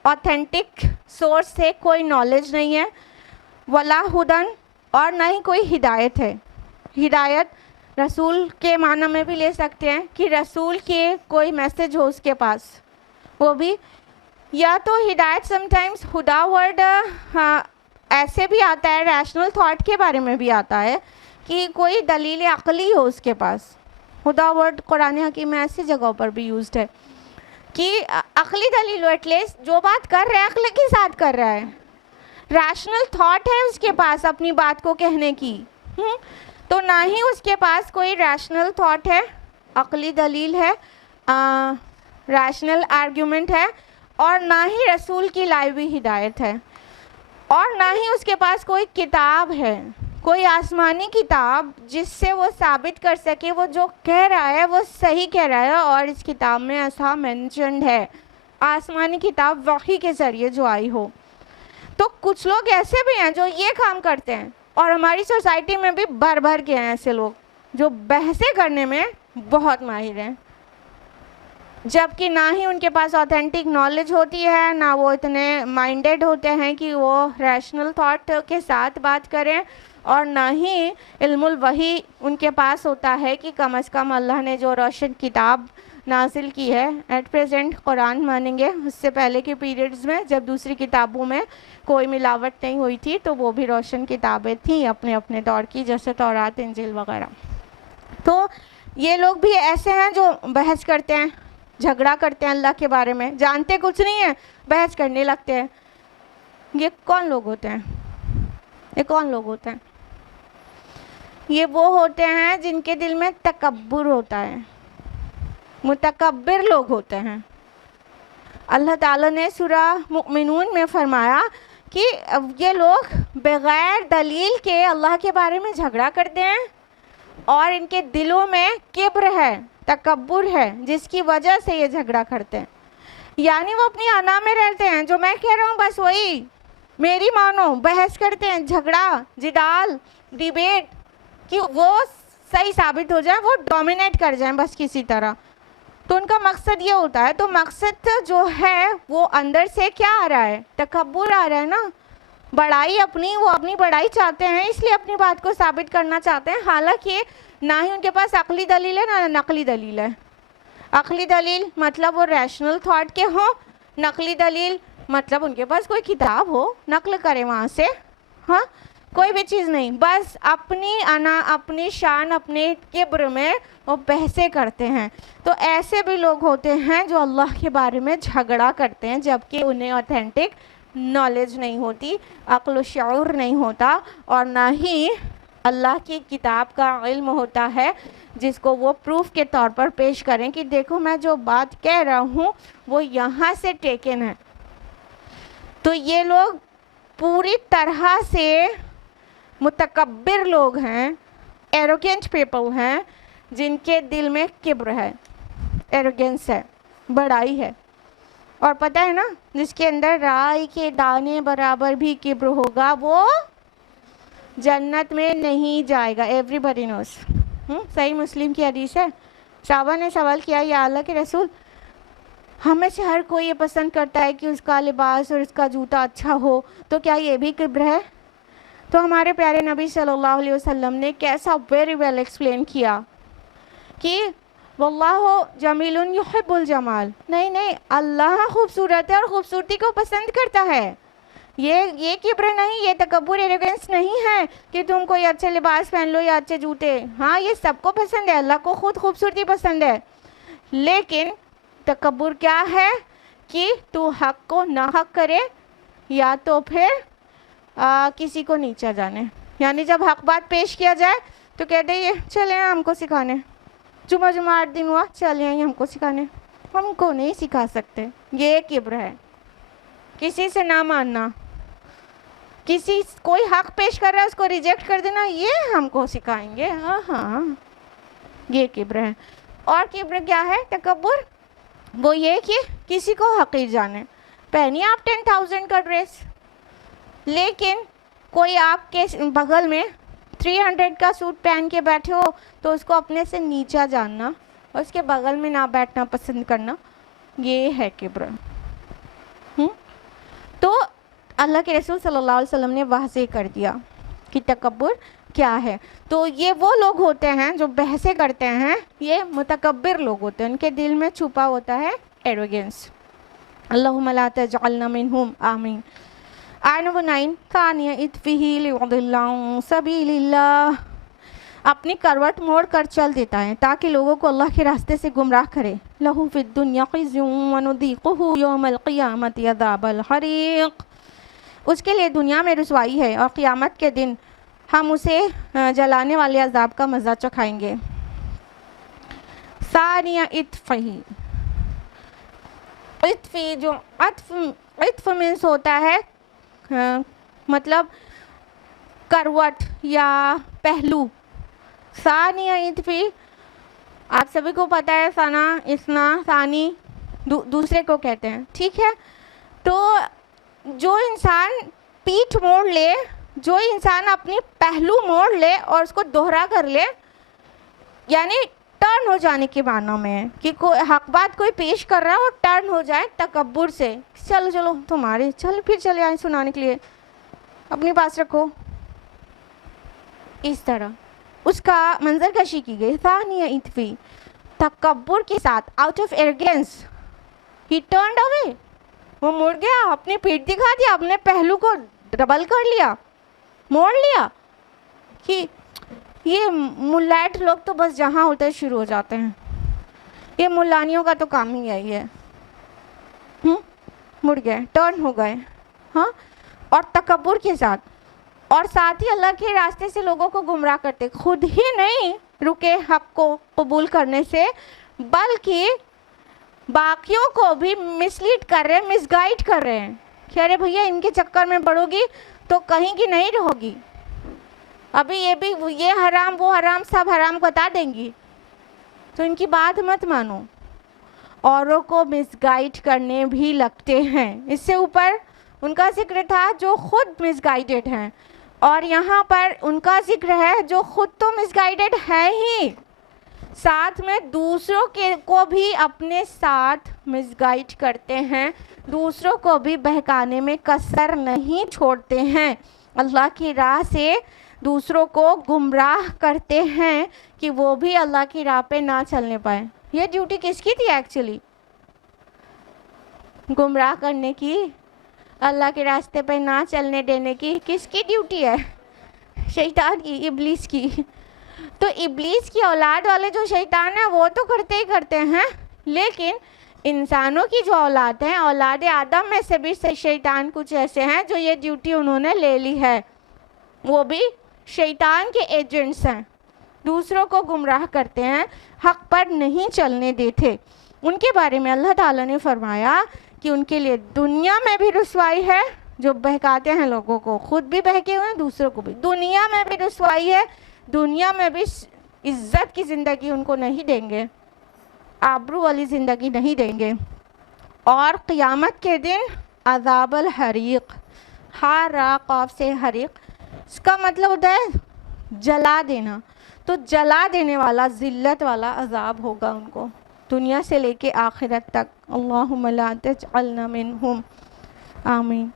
آتھینٹک سورس سے کوئی نالج نہیں ہے، ولا ہدن، اور نہ ہی کوئی ہدایت ہے. ہدایت رسول کے معنی میں بھی لے سکتے ہیں کہ رسول کے کوئی میسج ہو اس کے پاس، وہ بھی، یا تو ہدایت سم ٹائمز ہدا ورڈ ایسے بھی آتا ہے، ریشنل تھاٹ کے بارے میں بھی آتا ہے کہ کوئی دلیل عقلی ہو اس کے پاس. ہدا ورڈ قرآن حکیم میں ایسی جگہوں پر بھی یوزڈ ہے کہ عقلی دلیل، ایٹ لیسٹ جو بات کر رہا ہے عقل کے ساتھ کر رہا ہے، ریشنل تھاٹ ہے اس کے پاس اپنی بات کو کہنے کی. تو نہ ہی اس کے پاس کوئی ریشنل تھاٹ ہے، عقلی دلیل ہے، ریشنل آرگیومنٹ ہے، اور نہ ہی رسول کی لائی ہوئی ہدایت ہے، اور نہ ہی اس کے پاس کوئی کتاب ہے، کوئی آسمانی کتاب جس سے وہ ثابت کر سکے وہ جو کہہ رہا ہے وہ صحیح کہہ رہا ہے. اور اس کتاب میں ایسا مینشنڈ ہے، آسمانی کتاب وحی کے ذریعے جو آئی ہو. تو کچھ لوگ ایسے بھی ہیں جو یہ کام کرتے ہیں، اور ہماری سوسائٹی میں بھی بھر کے ہیں ایسے لوگ جو بحثیں کرنے میں بہت ماہر ہیں، جبکہ نہ ہی ان کے پاس آتھینٹک نالج ہوتی ہے، نہ وہ اتنے مائنڈیڈ ہوتے ہیں کہ وہ ریشنل تھاٹ کے ساتھ بات کریں، اور نہ ہی علم الوحی ان کے پاس ہوتا ہے کہ کم از کم اللہ نے جو روشن کتاب نازل کی ہے ایٹ پریزنٹ قرآن مانیں گے، اس سے پہلے کے پیریڈز میں جب دوسری کتابوں میں کوئی ملاوٹ نہیں ہوئی تھی تو وہ بھی روشن کتابیں تھیں اپنے اپنے دور کی، جیسے تورات، انجیل وغیرہ. تو یہ لوگ بھی ایسے ہیں جو بحث کرتے ہیں، جھگڑا کرتے ہیں اللہ کے بارے میں، جانتے کچھ نہیں ہیں، بحث کرنے لگتے ہیں. یہ کون لوگ ہوتے ہیں؟ یہ کون لوگ ہوتے ہیں؟ یہ وہ ہوتے ہیں جن کے دل میں تکبر ہوتا ہے، متکبر لوگ ہوتے ہیں. اللہ تعالیٰ نے سورہ مؤمنون میں فرمایا کہ یہ لوگ بغیر دلیل کے اللہ کے بارے میں جھگڑا کرتے ہیں اور ان کے دلوں میں کبر ہے، تکبر ہے، جس کی وجہ سے یہ جھگڑا کرتے ہیں. یعنی وہ اپنی انا میں رہتے ہیں، جو میں کہہ رہا ہوں بس وہی میری مانو، بحث کرتے ہیں، جھگڑا، جدال، ڈیبیٹ، کہ وہ صحیح ثابت ہو جائے، وہ ڈومینیٹ کر جائیں بس کسی طرح. تو ان کا مقصد یہ ہوتا ہے. تو مقصد جو ہے وہ اندر سے کیا آ رہا ہے؟ تکبر آ رہا ہے نا، بڑائی اپنی، وہ اپنی بڑائی چاہتے ہیں، اس لیے اپنی بات کو ثابت کرنا چاہتے ہیں، حالانکہ نہ ہی ان کے پاس عقلی دلیل ہے نہ نقلی دلیل ہے. عقلی دلیل مطلب وہ ریشنل تھاٹ کے ہوں، نقلی دلیل مطلب ان کے پاس کوئی کتاب ہو، نقل کرے وہاں سے. ہاں، کوئی بھی چیز نہیں، بس اپنی انا، اپنی شان، اپنے کبر میں وہ بحثیں کرتے ہیں. تو ایسے بھی لوگ ہوتے ہیں جو اللہ کے بارے میں جھگڑا کرتے ہیں جبکہ انہیں اوتھینٹک نالج نہیں ہوتی، عقل و شعور نہیں ہوتا، اور نہ ہی اللہ کی کتاب کا علم ہوتا ہے جس کو وہ پروف کے طور پر پیش کریں کہ دیکھو میں جو بات کہہ رہا ہوں وہ یہاں سے ٹیکن ہے. تو یہ لوگ پوری طرح سے متکبر لوگ ہیں، ایروگینٹ پیپل ہیں، جن کے دل میں کبر ہے، ایروگینس ہے، بڑائی ہے. اور پتہ ہے نا، جس کے اندر رائی کے دانے برابر بھی کبر ہوگا وہ جنت میں نہیں جائے گا. ایوری بڈی نوز. صحیح مسلم کی حدیث ہے. صحابہ نے سوال کیا، یا اللہ کے رسول، ہمیں سے ہر کوئی یہ پسند کرتا ہے کہ اس کا لباس اور اس کا جوتا اچھا ہو، تو کیا یہ بھی کبر ہے؟ تو ہمارے پیارے نبی صلی اللہ علیہ وسلم نے کیسا ویری ویل ایکسپلین کیا کہ واللہ جمیل یحب الجمال. نہیں، اللہ خوبصورت ہے اور خوبصورتی کو پسند کرتا ہے. یہ کبر نہیں، یہ تکبر، ایروگنس نہیں ہے کہ تم کوئی اچھے لباس پہن لو یا اچھے جوتے. ہاں، یہ سب کو پسند ہے، اللہ کو خود خوبصورتی پسند ہے. لیکن تکبر کیا ہے کہ تو حق کو نہ حق کرے یا تو پھر کسی کو نیچا جانے. یعنی جب حق بات پیش کیا جائے تو کہتے یہ چلیں ہم کو سکھانے، جمعہ 8 دن ہوا، چلیں ہم کو سکھانے. ہم کو نہیں سکھا سکتے. یہ کبر ہے، کسی سے نہ ماننا، کوئی حق پیش کر رہا ہے اس کو ریجیکٹ کر دینا، یہ ہم کو سکھائیں گے. ہاں، یہ کبر ہے. اور کبر کیا ہے؟ تکبر وہ یہ کہ کسی کو حقیر جانے. پہنی آپ 10,000 کا ڈریس، لیکن کوئی آپ کے بغل میں 300 کا سوٹ پہن کے بیٹھے ہو تو اس کو اپنے سے نیچا جاننا اور اس کے بغل میں نہ بیٹھنا پسند کرنا، یہ ہے کبر. تو اللہ کے رسول صلی اللہ علیہ وسلم نے واضح کر دیا کہ تکبر کیا ہے. تو یہ وہ لوگ ہوتے ہیں جو بحثیں کرتے ہیں، یہ متکبر لوگ ہوتے ہیں، ان کے دل میں چھپا ہوتا ہے ایروگنس. اللہم لا تجعلنا منہم، آمین. آیت نمبر 9، ثانیہ اطفیہ لیضل عن سبیل اللہ. اپنی کروٹ موڑ کر چل دیتا ہے تاکہ لوگوں کو اللہ کے راستے سے گمراہ کرے. لہ فی الدنیا خزی ونذیقہ یوم القیامۃ عذاب الحریق. اس کے لیے دنیا میں رسوائی ہے اور قیامت کے دن ہم اسے جلانے والے عذاب کا مزہ چکھائیں گے. ثانیہ اطفیہ، اطفی جو عطف مینس ہوتا ہے مطلب کروٹ یا پہلو. ثانیہ اطفی آپ سبھی کو پتہ ہے، ثنا، اثنا، ثانی دوسرے کو کہتے ہیں، ٹھیک ہے. تو جو انسان پیٹھ موڑ لے، جو انسان اپنی پہلو موڑ لے اور اس کو دوہرا کر لے، یعنی ٹرن ہو جانے کے معنوں میں کہ کوئی حق بات کوئی پیش کر رہا ہے اور ٹرن ہو جائے تکبر سے، چلو تمہارے چل پھر چلے آئیں سنانے کے لیے، اپنی بات رکھو. اس طرح اس کا منظر کشی کی گئی. ثانیہ اطفی تکبر کے ساتھ آؤٹ آف ایرگینس ہی ٹرنڈ اوے. وہ مڑ گیا, اپنی پیٹھ دکھا دیا, اپنے پہلو کو ڈبل کر لیا, موڑ لیا. کہ یہ ملیٹ لوگ تو بس جہاں ہوتے شروع ہو جاتے ہیں, یہ ملانیوں کا تو کام ہی یہی ہے. مڑ گئے, ٹرن ہو گئے. ہاں, اور تکبر کے ساتھ, اور ساتھ ہی اللہ کے راستے سے لوگوں کو گمراہ کرتے. خود ہی نہیں رکے حق کو قبول کرنے سے, بلکہ باقیوں کو بھی مس لیڈ کر رہے ہیں, مس گائیڈ کر رہے ہیں کہ ارے بھیا ان کے چکر میں پڑو گی تو کہیں کی نہیں رہو گی, ابھی یہ بھی یہ حرام وہ حرام سب حرام بتا دیں گی, تو ان کی بات مت مانو. اوروں کو مس گائیڈ کرنے بھی لگتے ہیں. اس سے اوپر ان کا ذکر تھا جو خود مس گائیڈڈ ہیں, اور یہاں پر ان کا ذکر ہے جو خود تو مس گائیڈڈ ہے ہی, ساتھ میں دوسروں کے کو بھی اپنے ساتھ مس گائیڈ کرتے ہیں, دوسروں کو بھی بہکانے میں کسر نہیں چھوڑتے ہیں, اللہ کی راہ سے دوسروں کو گمراہ کرتے ہیں کہ وہ بھی اللہ کی راہ پہ نہ چلنے پائیں. یہ ڈیوٹی کس کی تھی ایکچولی؟ گمراہ کرنے کی, اللہ کے راستے پہ نہ چلنے دینے کی. کس کی ڈیوٹی ہے؟ شیطان کی, ابلیس کی. تو ابلیس کی اولاد والے جو شیطان ہیں وہ تو کرتے ہی کرتے ہیں, لیکن انسانوں کی جو اولاد ہیں, اولاد آدم میں سے بھی شیطان کچھ ایسے ہیں جو یہ ڈیوٹی انہوں نے لے لی ہے, وہ بھی شیطان کے ایجنٹس ہیں, دوسروں کو گمراہ کرتے ہیں, حق پر نہیں چلنے دیتے. ان کے بارے میں اللہ تعالیٰ نے فرمایا کہ ان کے لیے دنیا میں بھی رسوائی ہے, جو بہکاتے ہیں لوگوں کو, خود بھی بہکے ہوئے ہیں, دوسروں کو بھی. دنیا میں بھی رسوائی ہے, دنیا میں بھی عزت کی زندگی ان کو نہیں دیں گے, آبرو والی زندگی نہیں دیں گے. اور قیامت کے دن عذاب الحریق, قاف سے حریق, اس کا مطلب ہوتا ہے جلا دینا. تو جلا دینے والا, ذلت والا عذاب ہوگا ان کو دنیا سے لے کے آخرت تک. اللہم لا تجعلنا منہم, آمین.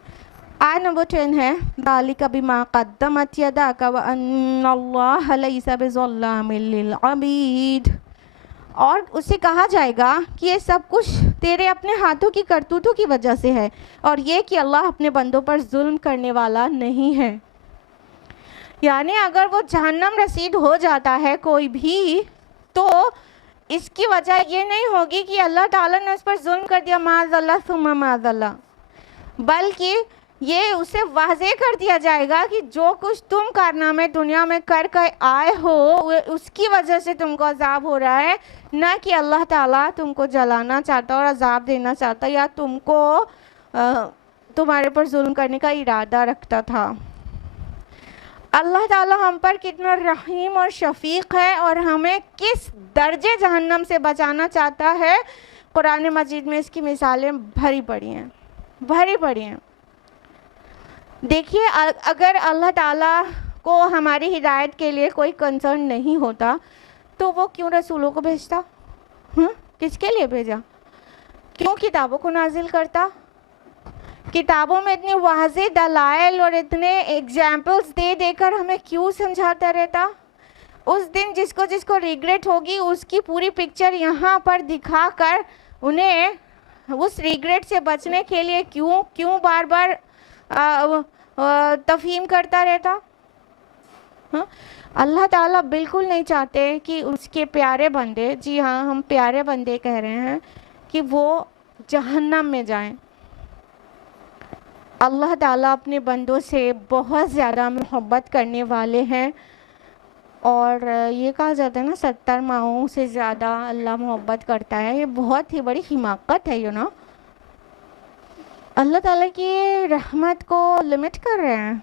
آیت نمبر 10 ہے ذالک بما قدمت یداک وان اللہ لیس بظلام للعبید. اور اسے کہا جائے گا کہ یہ سب کچھ تیرے اپنے ہاتھوں کی کرتوتوں کی وجہ سے ہے, اور یہ کہ اللہ اپنے بندوں پر ظلم کرنے والا نہیں ہے. یعنی اگر وہ جہنم رسید ہو جاتا ہے کوئی بھی, تو اس کی وجہ یہ نہیں ہوگی کہ اللہ تعالیٰ نے اس پر ظلم کر دیا, معاذ اللہ ثم معاذ اللہ, بلکہ یہ اسے واضح کر دیا جائے گا کہ جو کچھ تم کارنامے دنیا میں کر کے آئے ہو اس کی وجہ سے تم کو عذاب ہو رہا ہے, نہ کہ اللہ تعالیٰ تم کو جلانا چاہتا اور عذاب دینا چاہتا, یا تم کو تمہارے پر ظلم کرنے کا ارادہ رکھتا تھا. اللہ تعالیٰ ہم پر کتنا رحیم اور شفیق ہے, اور ہمیں کس درجے جہنم سے بچانا چاہتا ہے. قرآن مجید میں اس کی مثالیں بھری پڑی ہیں, بھری پڑی ہیں. دیکھیے, اگر اللہ تعالیٰ کو ہماری ہدایت کے لیے کوئی کنسرن نہیں ہوتا تو وہ کیوں رسولوں کو بھیجتا؟ کس کے لیے بھیجا؟ کیوں کتابوں کو نازل کرتا؟ کتابوں میں اتنے واضح دلائل اور اتنے ایگزامپلس دے دے کر ہمیں کیوں سمجھاتا رہتا؟ اس دن جس کو ریگریٹ ہوگی اس کی پوری پکچر یہاں پر دکھا کر انہیں اس ریگریٹ سے بچنے کے لیے کیوں بار بار تفہیم کرتا رہتا؟ اللہ تعالیٰ بالکل نہیں چاہتے کہ اس کے پیارے بندے, جی ہاں ہم پیارے بندے کہہ رہے ہیں, کہ وہ جہنم میں جائیں. اللہ تعالیٰ اپنے بندوں سے بہت زیادہ محبت کرنے والے ہیں, اور یہ کہا جاتا ہے نا 70 ماؤں سے زیادہ اللہ محبت کرتا ہے. یہ بہت ہی بڑی حماقت ہے, اللہ تعالیٰ کی رحمت کو لمٹ کر رہے ہیں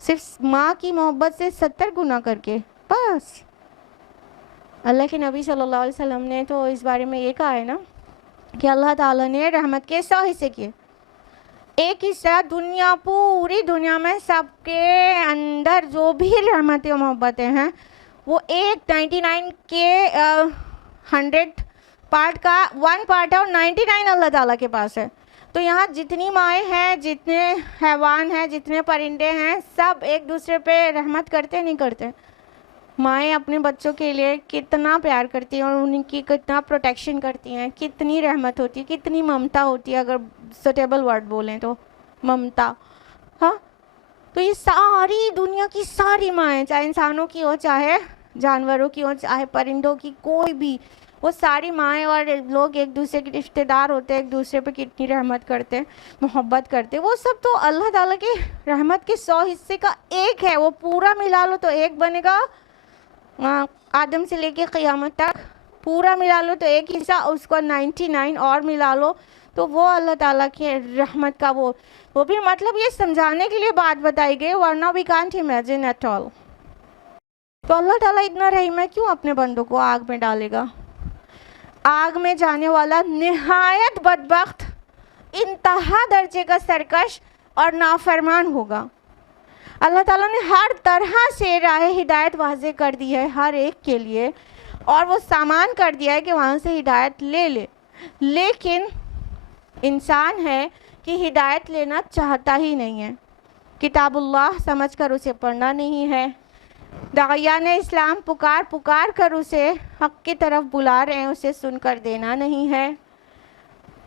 صرف ماں کی محبت سے 70 گنا کر کے. بس اللہ کے نبی صلی اللہ علیہ وسلم نے تو اس بارے میں یہ کہا ہے نا کہ اللہ تعالیٰ نے رحمت کے 100 حصے کیے. ایک حصہ پوری دنیا میں سب کے اندر جو بھی رحمتیں و محبتیں ہیں وہ 99 کے 100 پارٹ کا 1 پارٹ ہے, اور 99 اللہ تعالیٰ کے پاس ہے. تو یہاں جتنی مائیں ہیں، جتنے حیوان ہیں، جتنے پرندے ہیں، سب ایک دوسرے پہ رحمت کرتے نہیں کرتے؟ مائیں اپنے بچوں کے لیے کتنا پیار کرتی ہیں اور ان کی کتنا پروٹیکشن کرتی ہیں، کتنی رحمت ہوتی ہے، کتنی ممتا ہوتی ہے، اگر سوٹیبل ورڈ بولیں تو ممتا. ہاں، تو یہ ساری دنیا کی ساری مائیں، چاہے انسانوں کی ہو، چاہے جانوروں کی ہو، چاہے پرندوں کی، کوئی بھی، وہ ساری مائیں اور لوگ ایک دوسرے کے رشتہ دار ہوتے ہیں، ایک دوسرے پہ کتنی رحمت کرتے ہیں، محبت کرتے ہیں. وہ سب تو اللہ تعالیٰ کی رحمت کے 100 حصے کا ایک ہے. وہ پورا ملا لو تو ایک بنے گا. آدم سے لے کے قیامت تک پورا ملا لو تو ایک حصہ، اس کو 99 اور ملا لو تو وہ اللہ تعالیٰ کی رحمت کا وہ بھی مطلب یہ سمجھانے کے لیے بات بتائی گئی، ورنہ we can't imagine at all. تو اللہ تعالیٰ اتنا رحیم ہے، کیوں اپنے بندوں کو آگ میں ڈالے گا؟ آگ میں جانے والا نہایت بدبخت، انتہا درجے کا سرکش اور نافرمان ہوگا. اللہ تعالیٰ نے ہر طرح سے راہ ہدایت واضح کر دی ہے ہر ایک کے لیے، اور وہ سامان کر دیا ہے کہ وہاں سے ہدایت لے لے. لیکن انسان ہے کہ ہدایت لینا چاہتا ہی نہیں ہے، کتاب اللہ سمجھ کر اسے پڑھنا نہیں ہے. داعیان اسلام پکار کر اسے حق کی طرف بلا رہے ہیں، اسے سن کر دینا نہیں ہے.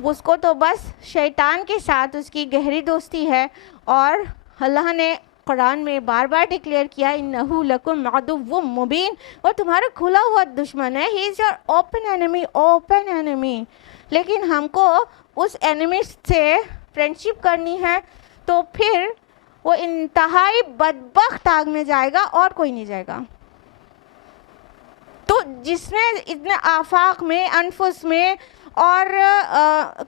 اس کو تو بس شیطان کے ساتھ اس کی گہری دوستی ہے، اور اللہ نے قرآن میں بار بار ڈکلیئر کیا انہو لکم عدو مبین، اور تمہارا کھلا ہوا دشمن ہے. ہی از یور اوپن انیمی. لیکن ہم کو اس انیمی سے فرینڈشپ کرنی ہے تو پھر وہ انتہائی بدبخت آگ میں جائے گا اور کوئی نہیں جائے گا. تو جس میں اتنے آفاق میں، انفس میں اور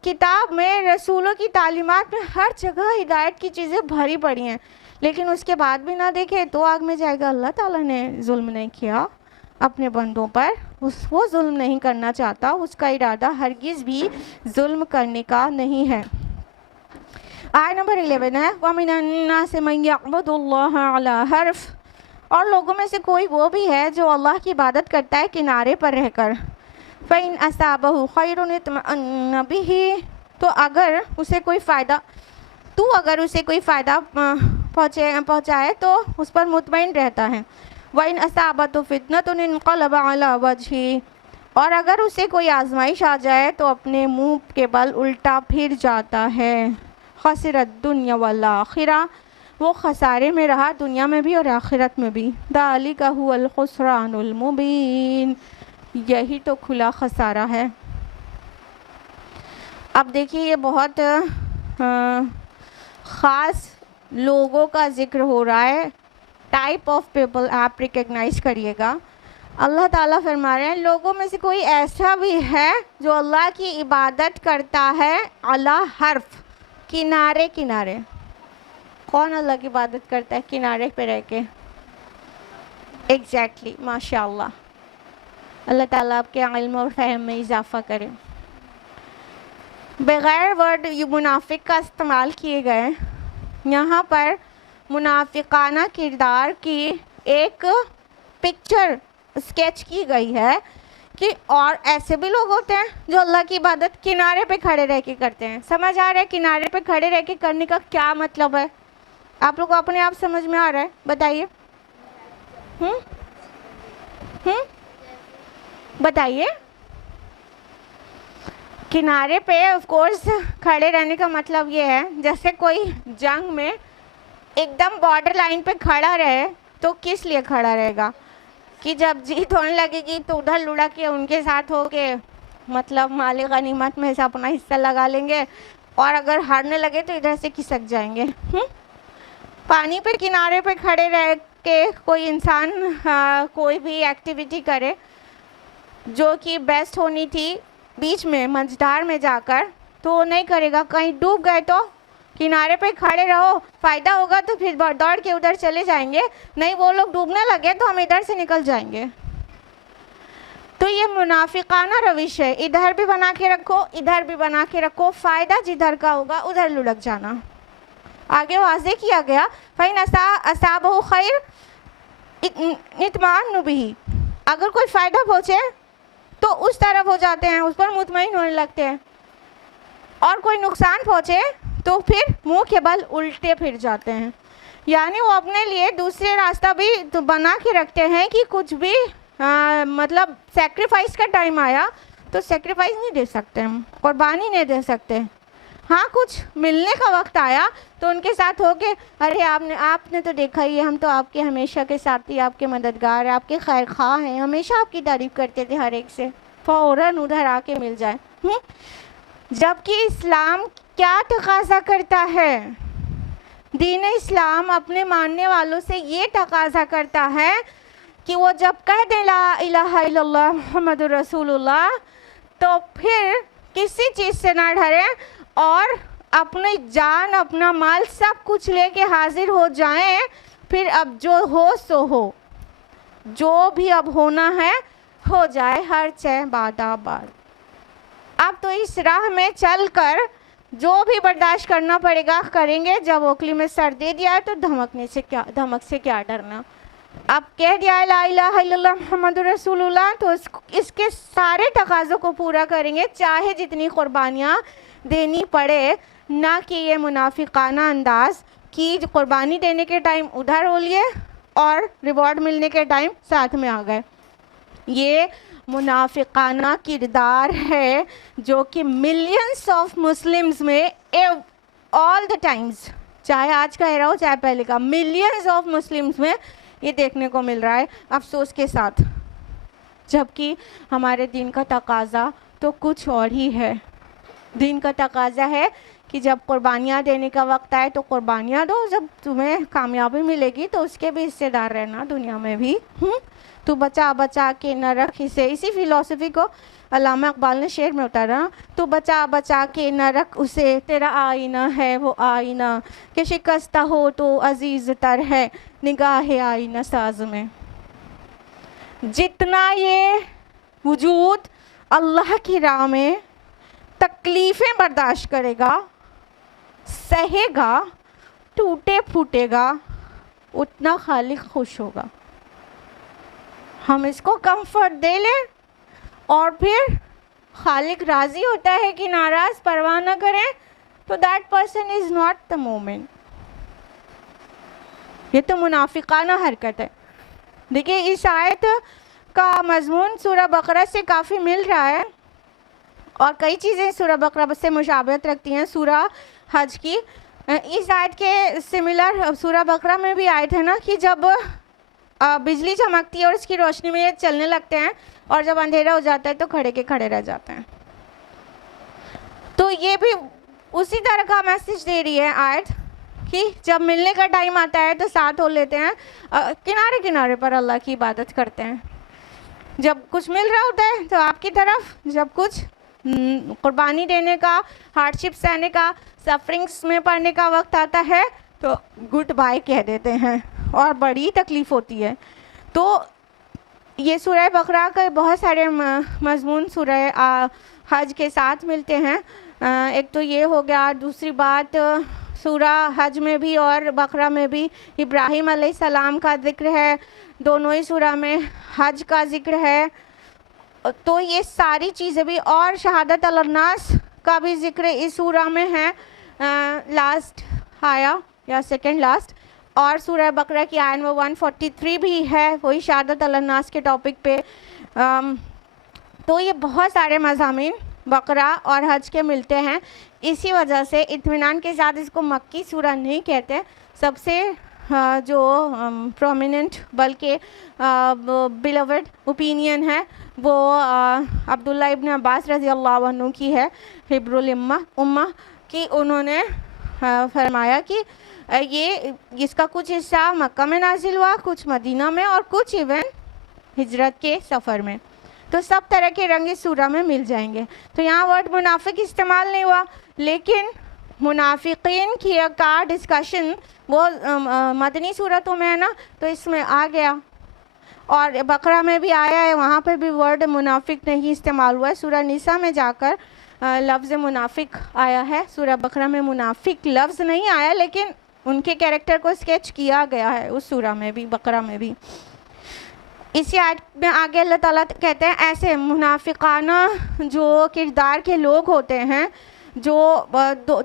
کتاب میں، رسولوں کی تعلیمات میں ہر جگہ ہدایت کی چیزیں بھری پڑی ہیں، لیکن اس کے بعد بھی نہ دیکھے تو آگ میں جائے گا. اللہ تعالیٰ نے ظلم نہیں کیا اپنے بندوں پر، وہ ظلم نہیں کرنا چاہتا، اس کا ارادہ ہرگز بھی ظلم کرنے کا نہیں ہے. آیت نمبر 11 ہے وَمِنَ النَّاسِ مَن يَعْبُدُ اللَّهَ عَلَى حَرْفٍ، اور لوگوں میں سے کوئی وہ بھی ہے جو اللہ کی عبادت کرتا ہے کنارے پر رہ کر. فَإِنْ أَصَابَهُ خَيْرٌ اطْمَأَنَّ بِهِ، تو اگر اسے کوئی فائدہ پہنچائے تو اس پر مطمئن رہتا ہے. وَإِنْ أَصَابَتْهُ فِتْنَةٌ انقلب عَلَى وَجْهِهِ، اور اگر اسے کوئی آزمائش آ جائے تو اپنے منہ کے بل الٹا پھر جاتا ہے. خسر الدنیا والآخرہ، وہ خسارے میں رہا دنیا میں بھی اور آخرت میں بھی. ذَلِكَ هُوَ الْخُسْرَانُ الْمُبِينُ، یہی تو کھلا خسارہ ہے. اب دیکھیے یہ بہت خاص لوگوں کا ذکر ہو رہا ہے. ٹائپ آف پیپل آپ ریکگنائز کریے گا. اللہ تعالیٰ فرما رہے ہیں لوگوں میں سے کوئی ایسا بھی ہے جو اللہ کی عبادت کرتا ہے علی حرف، کنارے. کون اللہ کی عبادت کرتا ہے کنارے پہ رہ کے؟ ایگزیکٹلی، ماشاء اللہ. اللہ تعالیٰ آپ کے علم اور فہم میں اضافہ کرے. بغیر ورڈ منافق کا استعمال کیے گئے، یہاں پر منافقانہ کردار کی ایک پکچر اسکیچ کی گئی ہے کہ اور ایسے بھی لوگ ہوتے ہیں جو اللہ کی عبادت کنارے پہ کھڑے رہ کے کرتے ہیں. سمجھ آ رہا ہے کنارے پہ کھڑے رہ کے کرنے کا کیا مطلب ہے؟ آپ لوگ کو اپنے آپ سمجھ میں آ رہا ہے؟ بتائیے. بتائیے. کنارے پہ آف کورس کھڑے رہنے کا مطلب یہ ہے جیسے کوئی جنگ میں ایک دم بارڈر لائن پہ کھڑا رہے تو کس لیے کھڑا رہے گا؟ کہ جب جیت ہونے لگے گی تو ادھر لڑا کے ان کے ساتھ ہو کے مطلب مال غنیمت میں سے اپنا حصہ لگا لیں گے، اور اگر ہارنے لگے تو ادھر سے کھسک جائیں گے. پانی پہ کنارے پہ کھڑے رہ کے کوئی انسان کوئی بھی ایکٹیویٹی کرے جو کہ بیسٹ ہونی تھی بیچ میں مجدار میں جا کر، تو وہ نہیں کرے گا. کہیں ڈوب گئے تو کنارے پہ کھڑے رہو، فائدہ ہوگا تو پھر دوڑ کے ادھر چلے جائیں گے. نہیں، وہ لوگ ڈوبنے لگے تو ہم ادھر سے نکل جائیں گے. تو یہ منافقانہ روش ہے. ادھر بھی بنا کے رکھو، ادھر بھی بنا کے رکھو، فائدہ جدھر کا ہوگا ادھر لڑک جانا. آگے واضح کیا گیا فَإِنْ أَصَابَهُ خَيْرٌ اطْمَأَنَّ بِهِ، اگر کوئی فائدہ پہنچے تو اس طرف ہو جاتے ہیں، اس پر مطمئن ہونے لگتے ہیں. اور کوئی نقصان پہنچے تو پھر منہ کے بل الٹے پھر جاتے ہیں. یعنی وہ اپنے لیے دوسرے راستہ بھی تو بنا کے رکھتے ہیں کہ کچھ بھی مطلب سیکریفائس کا ٹائم آیا تو سیکریفائس نہیں دے سکتے, ہم قربانی نہیں دے سکتے. ہاں کچھ ملنے کا وقت آیا تو ان کے ساتھ ہو کے ارے آپ نے تو دیکھا ہی ہے, ہم تو آپ کے ہمیشہ کے ساتھی, آپ کے مددگار, آپ کے خیر خواہ ہیں, ہمیشہ آپ کی تعریف کرتے تھے ہر ایک سے, فوراً ادھر آ کے مل جائے. جبکہ اسلام کیا تقاضا کرتا ہے؟ دین اسلام اپنے ماننے والوں سے یہ تقاضا کرتا ہے کہ وہ جب کہہ دیں لا الہ الا اللہ محمد رسول اللہ تو پھر کسی چیز سے نہ ڈریں اور اپنی جان اپنا مال سب کچھ لے کے حاضر ہو جائیں. پھر اب جو ہو سو ہو, جو بھی اب ہونا ہے ہو جائے, ہر چہ باد آباد. اب تو اس راہ میں چل کر جو بھی برداشت کرنا پڑے گا کریں گے. جب اوکلی میں سر دے دیا ہے تو دھمک سے کیا ڈرنا. اب کہہ دیا لا الہ الا اللہ محمد رسول اللہ تو اس کے سارے تقاضوں کو پورا کریں گے, چاہے جتنی قربانیاں دینی پڑے. نہ کہ یہ منافقانہ انداز کی قربانی دینے کے ٹائم ادھر ہو لیے اور ریوارڈ ملنے کے ٹائم ساتھ میں آ گئے. یہ منافقانہ کردار ہے جو کہ ملینس آف مسلمز میں آل دا ٹائمز, چاہے آج کا ایرا ہو چاہے پہلے کا, ملینز آف مسلمز میں یہ دیکھنے کو مل رہا ہے افسوس کے ساتھ. جبکہ ہمارے دین کا تقاضا تو کچھ اور ہی ہے. دین کا تقاضا ہے کہ جب قربانیاں دینے کا وقت آئے تو قربانیاں دو, جب تمہیں کامیابی ملے گی تو اس کے بھی حصے دار رہنا دنیا میں بھی. تو بچا کے نہ رکھ اسے, اسی فلسفی کو علامہ اقبال نے شعر میں اتارا, تو بچا کے نہ رکھ اسے, تیرا آئینہ ہے وہ آئینہ کہ شکستہ ہو تو عزیز تر ہے نگاہ آئینہ ساز میں. جتنا یہ وجود اللہ کی راہ میں تکلیفیں برداشت کرے گا, سہے گا, ٹوٹے پھوٹے گا, اتنا خالق خوش ہوگا. ہم اس کو کمفرٹ دے لیں اور پھر خالق راضی ہوتا ہے کہ ناراض, پرواہ نہ کریں تو that person is not the مومن. یہ تو منافقانہ حرکت ہے. دیکھیے اس آیت کا مضمون سورہ بقرہ سے کافی مل رہا ہے اور کئی چیزیں سورہ بقرہ سے مشابہت رکھتی ہیں سورہ حج کی. اس آیت کے سملر سورہ بقرہ میں بھی آیت ہے نا کہ جب بجلی چمکتی ہے اور اس کی روشنی میں یہ چلنے لگتے ہیں اور جب اندھیرا ہو جاتا ہے تو کھڑے کے کھڑے رہ جاتے ہیں. تو یہ بھی اسی طرح کا میسج دے رہی ہے آیت کہ جب ملنے کا ٹائم آتا ہے تو ساتھ ہو لیتے ہیں, کنارے کنارے پر اللہ کی عبادت کرتے ہیں. جب کچھ مل رہا ہوتا ہے تو آپ کی طرف, جب کچھ قربانی دینے کا, ہارڈ شپ سہنے کا, سفرنگس میں پڑنے کا وقت آتا ہے تو گڈ بائی کہہ دیتے ہیں اور بڑی تکلیف ہوتی ہے. تو یہ سورہ بقرہ کے بہت سارے مضمون سورہ حج کے ساتھ ملتے ہیں. ایک تو یہ ہو گیا. دوسری بات سورہ حج میں بھی اور بقرہ میں بھی ابراہیم علیہ السلام کا ذکر ہے, دونوں ہی سورہ میں حج کا ذکر ہے. تو یہ ساری چیزیں بھی, اور شہادت الناس کا بھی ذکر اس سورہ میں ہے, لاسٹ آیا یا سیکنڈ لاسٹ. اور سورہ بقرہ کی آیت میں 143 بھی ہے وہی شہادت الناس کے ٹاپک پہ. تو یہ بہت سارے مضامین بقرہ اور حج کے ملتے ہیں. اسی وجہ سے اطمینان کے ساتھ اس کو مکی سورہ نہیں کہتے. سب سے جو پرومیننٹ بلکہ بیلوڈ اوپینین ہے وہ عبداللہ ابن عباس رضی اللہ عنہ کی ہے, حبر الامہ کی. انہوں نے فرمایا کہ یہ اس کا کچھ حصہ مکہ میں نازل ہوا, کچھ مدینہ میں اور کچھ ایون ہجرت کے سفر میں. تو سب طرح کے رنگ اس سورہ میں مل جائیں گے. تو یہاں ورڈ منافق استعمال نہیں ہوا, لیکن منافقین کی کا ڈسکشن وہ مدنی صورتوں میں ہے نا, تو اس میں آ گیا. اور بقرہ میں بھی آیا ہے, وہاں پہ بھی ورڈ منافق نہیں استعمال ہوا ہے. سورہ نساء میں جا کر لفظ منافق آیا ہے. سورہ بقرہ میں منافق لفظ نہیں آیا, لیکن ان کے کیریکٹر کو اسکیچ کیا گیا ہے اس سورہ میں بھی, بقرہ میں بھی. اسی آیت میں آگے اللہ تعالیٰ کہتے ہیں ایسے منافقانہ جو کردار کے لوگ ہوتے ہیں جو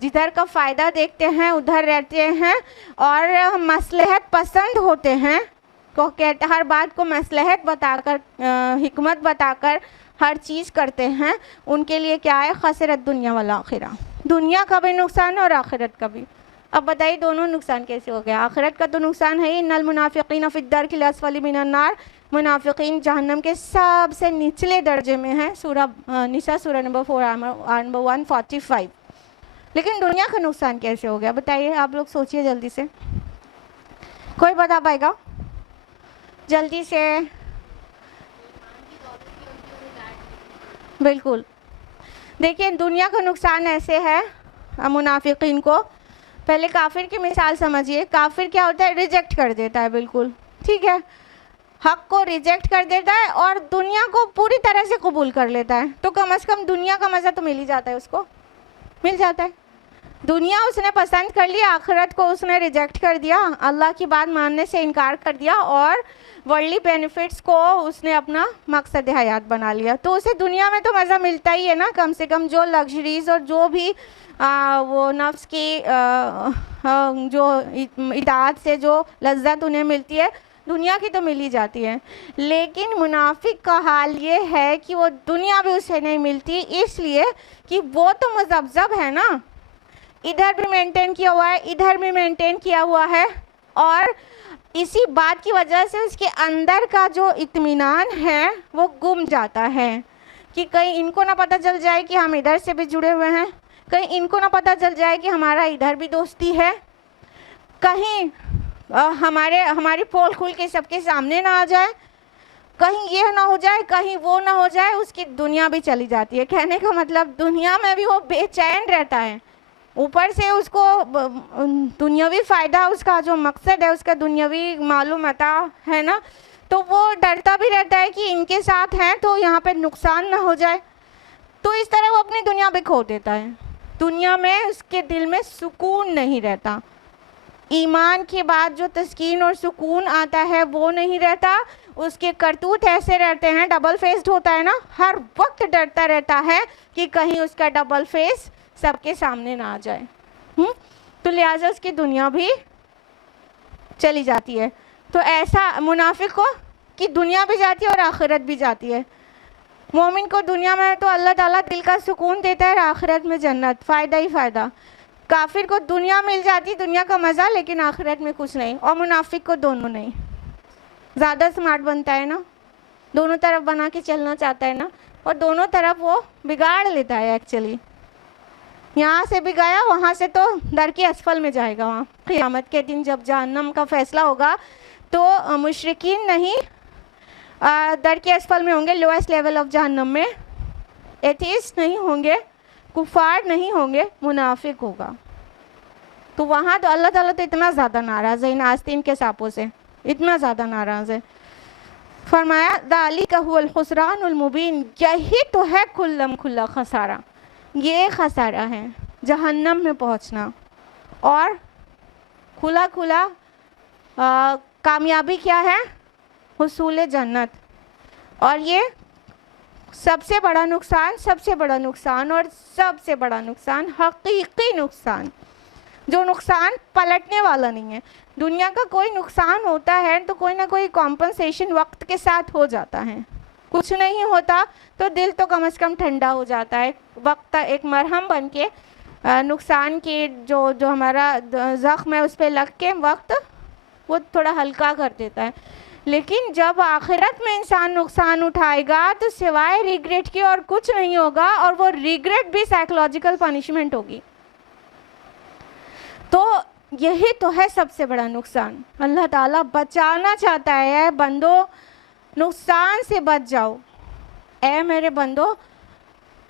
جدھر کا فائدہ دیکھتے ہیں ادھر رہتے ہیں، اور مصلحت پسند ہوتے ہیں، کو کہتے ہر بات کو مصلحت بتا کر حکمت بتا کر ہر چیز کرتے ہیں، ان کے لیے کیا ہے؟ خسرت دنیا والآخرہ، دنیا کا بھی نقصان اور آخرت کا بھی۔ اب بتائیے دونوں نقصان کیسے ہو گیا؟ آخرت کا تو نقصان ہے ہی، ان المنافقین فی الدرک الاسفل من النار، منافقین جہنم کے سب سے نچلے درجے میں ہیں، سورہ نساء سورہ نمبر 4 نمبر 145۔ لیکن دنیا کا نقصان کیسے ہو گیا بتائیے؟ آپ لوگ سوچئے جلدی سے، کوئی بتا پائے گا جلدی سے؟ بالکل، دیکھیں دنیا کا نقصان ایسے ہے منافقین کو، پہلے کافر کی مثال سمجھیے۔ کافر کیا ہوتا ہے؟ ریجیکٹ کر دیتا ہے، بالکل ٹھیک ہے، حق کو ریجیکٹ کر دیتا ہے اور دنیا کو پوری طرح سے قبول کر لیتا ہے، تو کم از کم دنیا کا مزہ تو مل ہی جاتا ہے، اس کو مل جاتا ہے۔ دنیا اس نے پسند کر لیا، آخرت کو اس نے ریجیکٹ کر دیا، اللہ کی بات ماننے سے انکار کر دیا، اور ورلڈلی بینیفٹس کو اس نے اپنا مقصد حیات بنا لیا، تو اسے دنیا میں تو مزہ ملتا ہی ہے نا، کم سے کم جو لگژریز اور جو بھی وہ نفس کی جو اطاعت سے جو لذت انہیں ملتی ہے دنیا کی تو مل ہی جاتی ہے۔ لیکن منافق کا حال یہ ہے کہ وہ دنیا بھی اسے نہیں ملتی، اس لیے کہ وہ تو مذبذب ہے نا، ادھر بھی مینٹین کیا ہوا ہے، ادھر بھی مینٹین کیا ہوا ہے، اور اسی بات کی وجہ سے اس کے اندر کا جو اطمینان ہے وہ گم جاتا ہے، کہ کہیں ان کو نہ پتہ چل جائے کہ ہم ادھر سے بھی جڑے ہوئے ہیں، کہیں ان کو نہ پتہ چل جائے کہ ہمارا ادھر بھی دوستی ہے، کہیں ہماری پول کھل کے سب کے سامنے نہ آ جائے، کہیں یہ نہ ہو جائے، کہیں وہ نہ ہو جائے، اس کی دنیا بھی چلی جاتی ہے۔ کہنے کا مطلب دنیا میں بھی وہ بے چین رہتا ہے، اوپر سے اس کو دنیاوی فائدہ، اس کا جو مقصد ہے، اس کا دنیاوی معلوم متاع ہے نا، تو وہ ڈرتا بھی رہتا ہے کہ ان کے ساتھ ہیں تو یہاں پہ نقصان نہ ہو جائے، تو اس طرح وہ اپنی دنیا بھی کھو دیتا ہے۔ دنیا میں اس کے دل میں سکون نہیں رہتا، ایمان کے بعد جو تسکین اور سکون آتا ہے وہ نہیں رہتا، اس کے کرتوت ایسے رہتے ہیں، ڈبل فیسڈ ہوتا ہے نا، ہر وقت ڈرتا رہتا ہے کہ کہیں اس کا ڈبل فیس سب کے سامنے نہ آ جائے، تو لہٰذا اس کی دنیا بھی چلی جاتی ہے۔ تو ایسا منافق کو کہ دنیا بھی جاتی ہے اور آخرت بھی جاتی ہے۔ مومن کو دنیا میں تو اللہ تعالیٰ دل کا سکون دیتا ہے، اور آخرت میں جنت، فائدہ ہی فائدہ۔ کافر کو دنیا مل جاتی، دنیا کا مزہ، لیکن آخرت میں کچھ نہیں، اور منافق کو دونوں نہیں۔ زیادہ سمارٹ بنتا ہے نا، دونوں طرف بنا کے چلنا چاہتا ہے نا، اور دونوں طرف وہ بگاڑ لیتا ہے ایکچولی، یہاں سے بھی گیا وہاں سے تو در کے اسفل میں جائے گا۔ وہاں قیامت کے دن جب جہنم کا فیصلہ ہوگا تو مشرکین نہیں در کے اسفل میں ہوں گے، لویسٹ لیول آف جہنم میں، ایتھیسٹ نہیں ہوں گے، کفار نہیں ہوں گے، منافق ہوگا۔ تو وہاں تو اللہ تعالیٰ تو اتنا زیادہ ناراض ہے ان آستین کے سانپوں سے، اتنا زیادہ ناراض ہے، فرمایا ذالک هو الخسران المبین، یہی تو ہے کھلم کھلا خسارہ، یہ خسارہ ہے جہنم میں پہنچنا، اور کھلا کھلا کامیابی کیا ہے؟ حصول جنت۔ اور یہ سب سے بڑا نقصان، سب سے بڑا نقصان، اور سب سے بڑا نقصان، حقیقی نقصان، جو نقصان پلٹنے والا نہیں ہے۔ دنیا کا کوئی نقصان ہوتا ہے تو کوئی نہ کوئی کمپنسیشن وقت کے ساتھ ہو جاتا ہے، کچھ نہیں ہوتا تو دل تو کم از کم ٹھنڈا ہو جاتا ہے، وقت ایک مرہم بن کے نقصان کی جو ہمارا زخم ہے اس پہ لگ کے وقت وہ تھوڑا ہلکا کر دیتا ہے۔ لیکن جب آخرت میں انسان نقصان اٹھائے گا تو سوائے ریگریٹ کے اور کچھ نہیں ہوگا، اور وہ ریگریٹ بھی سائیکولوجیکل پنشمنٹ ہوگی۔ تو یہی تو ہے سب سے بڑا نقصان۔ اللہ تعالیٰ بچانا چاہتا ہے، بندو نقصان سے بچ جاؤ، اے میرے بندو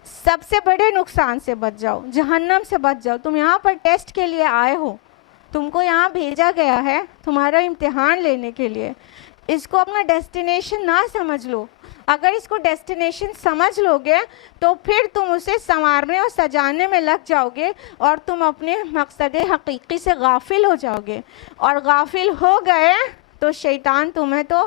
سب سے بڑے نقصان سے بچ جاؤ، جہنم سے بچ جاؤ۔ تم یہاں پر ٹیسٹ کے لیے آئے ہو، تم کو یہاں بھیجا گیا ہے تمہارا امتحان لینے کے لیے، اس کو اپنا ڈیسٹینیشن نہ سمجھ لو۔ اگر اس کو ڈیسٹینیشن سمجھ لو گے تو پھر تم اسے سنوارنے اور سجانے میں لگ جاؤ گے، اور تم اپنے مقصد حقیقی سے غافل ہو جاؤ گے، اور غافل ہو گئے تو شیطان تمہیں تو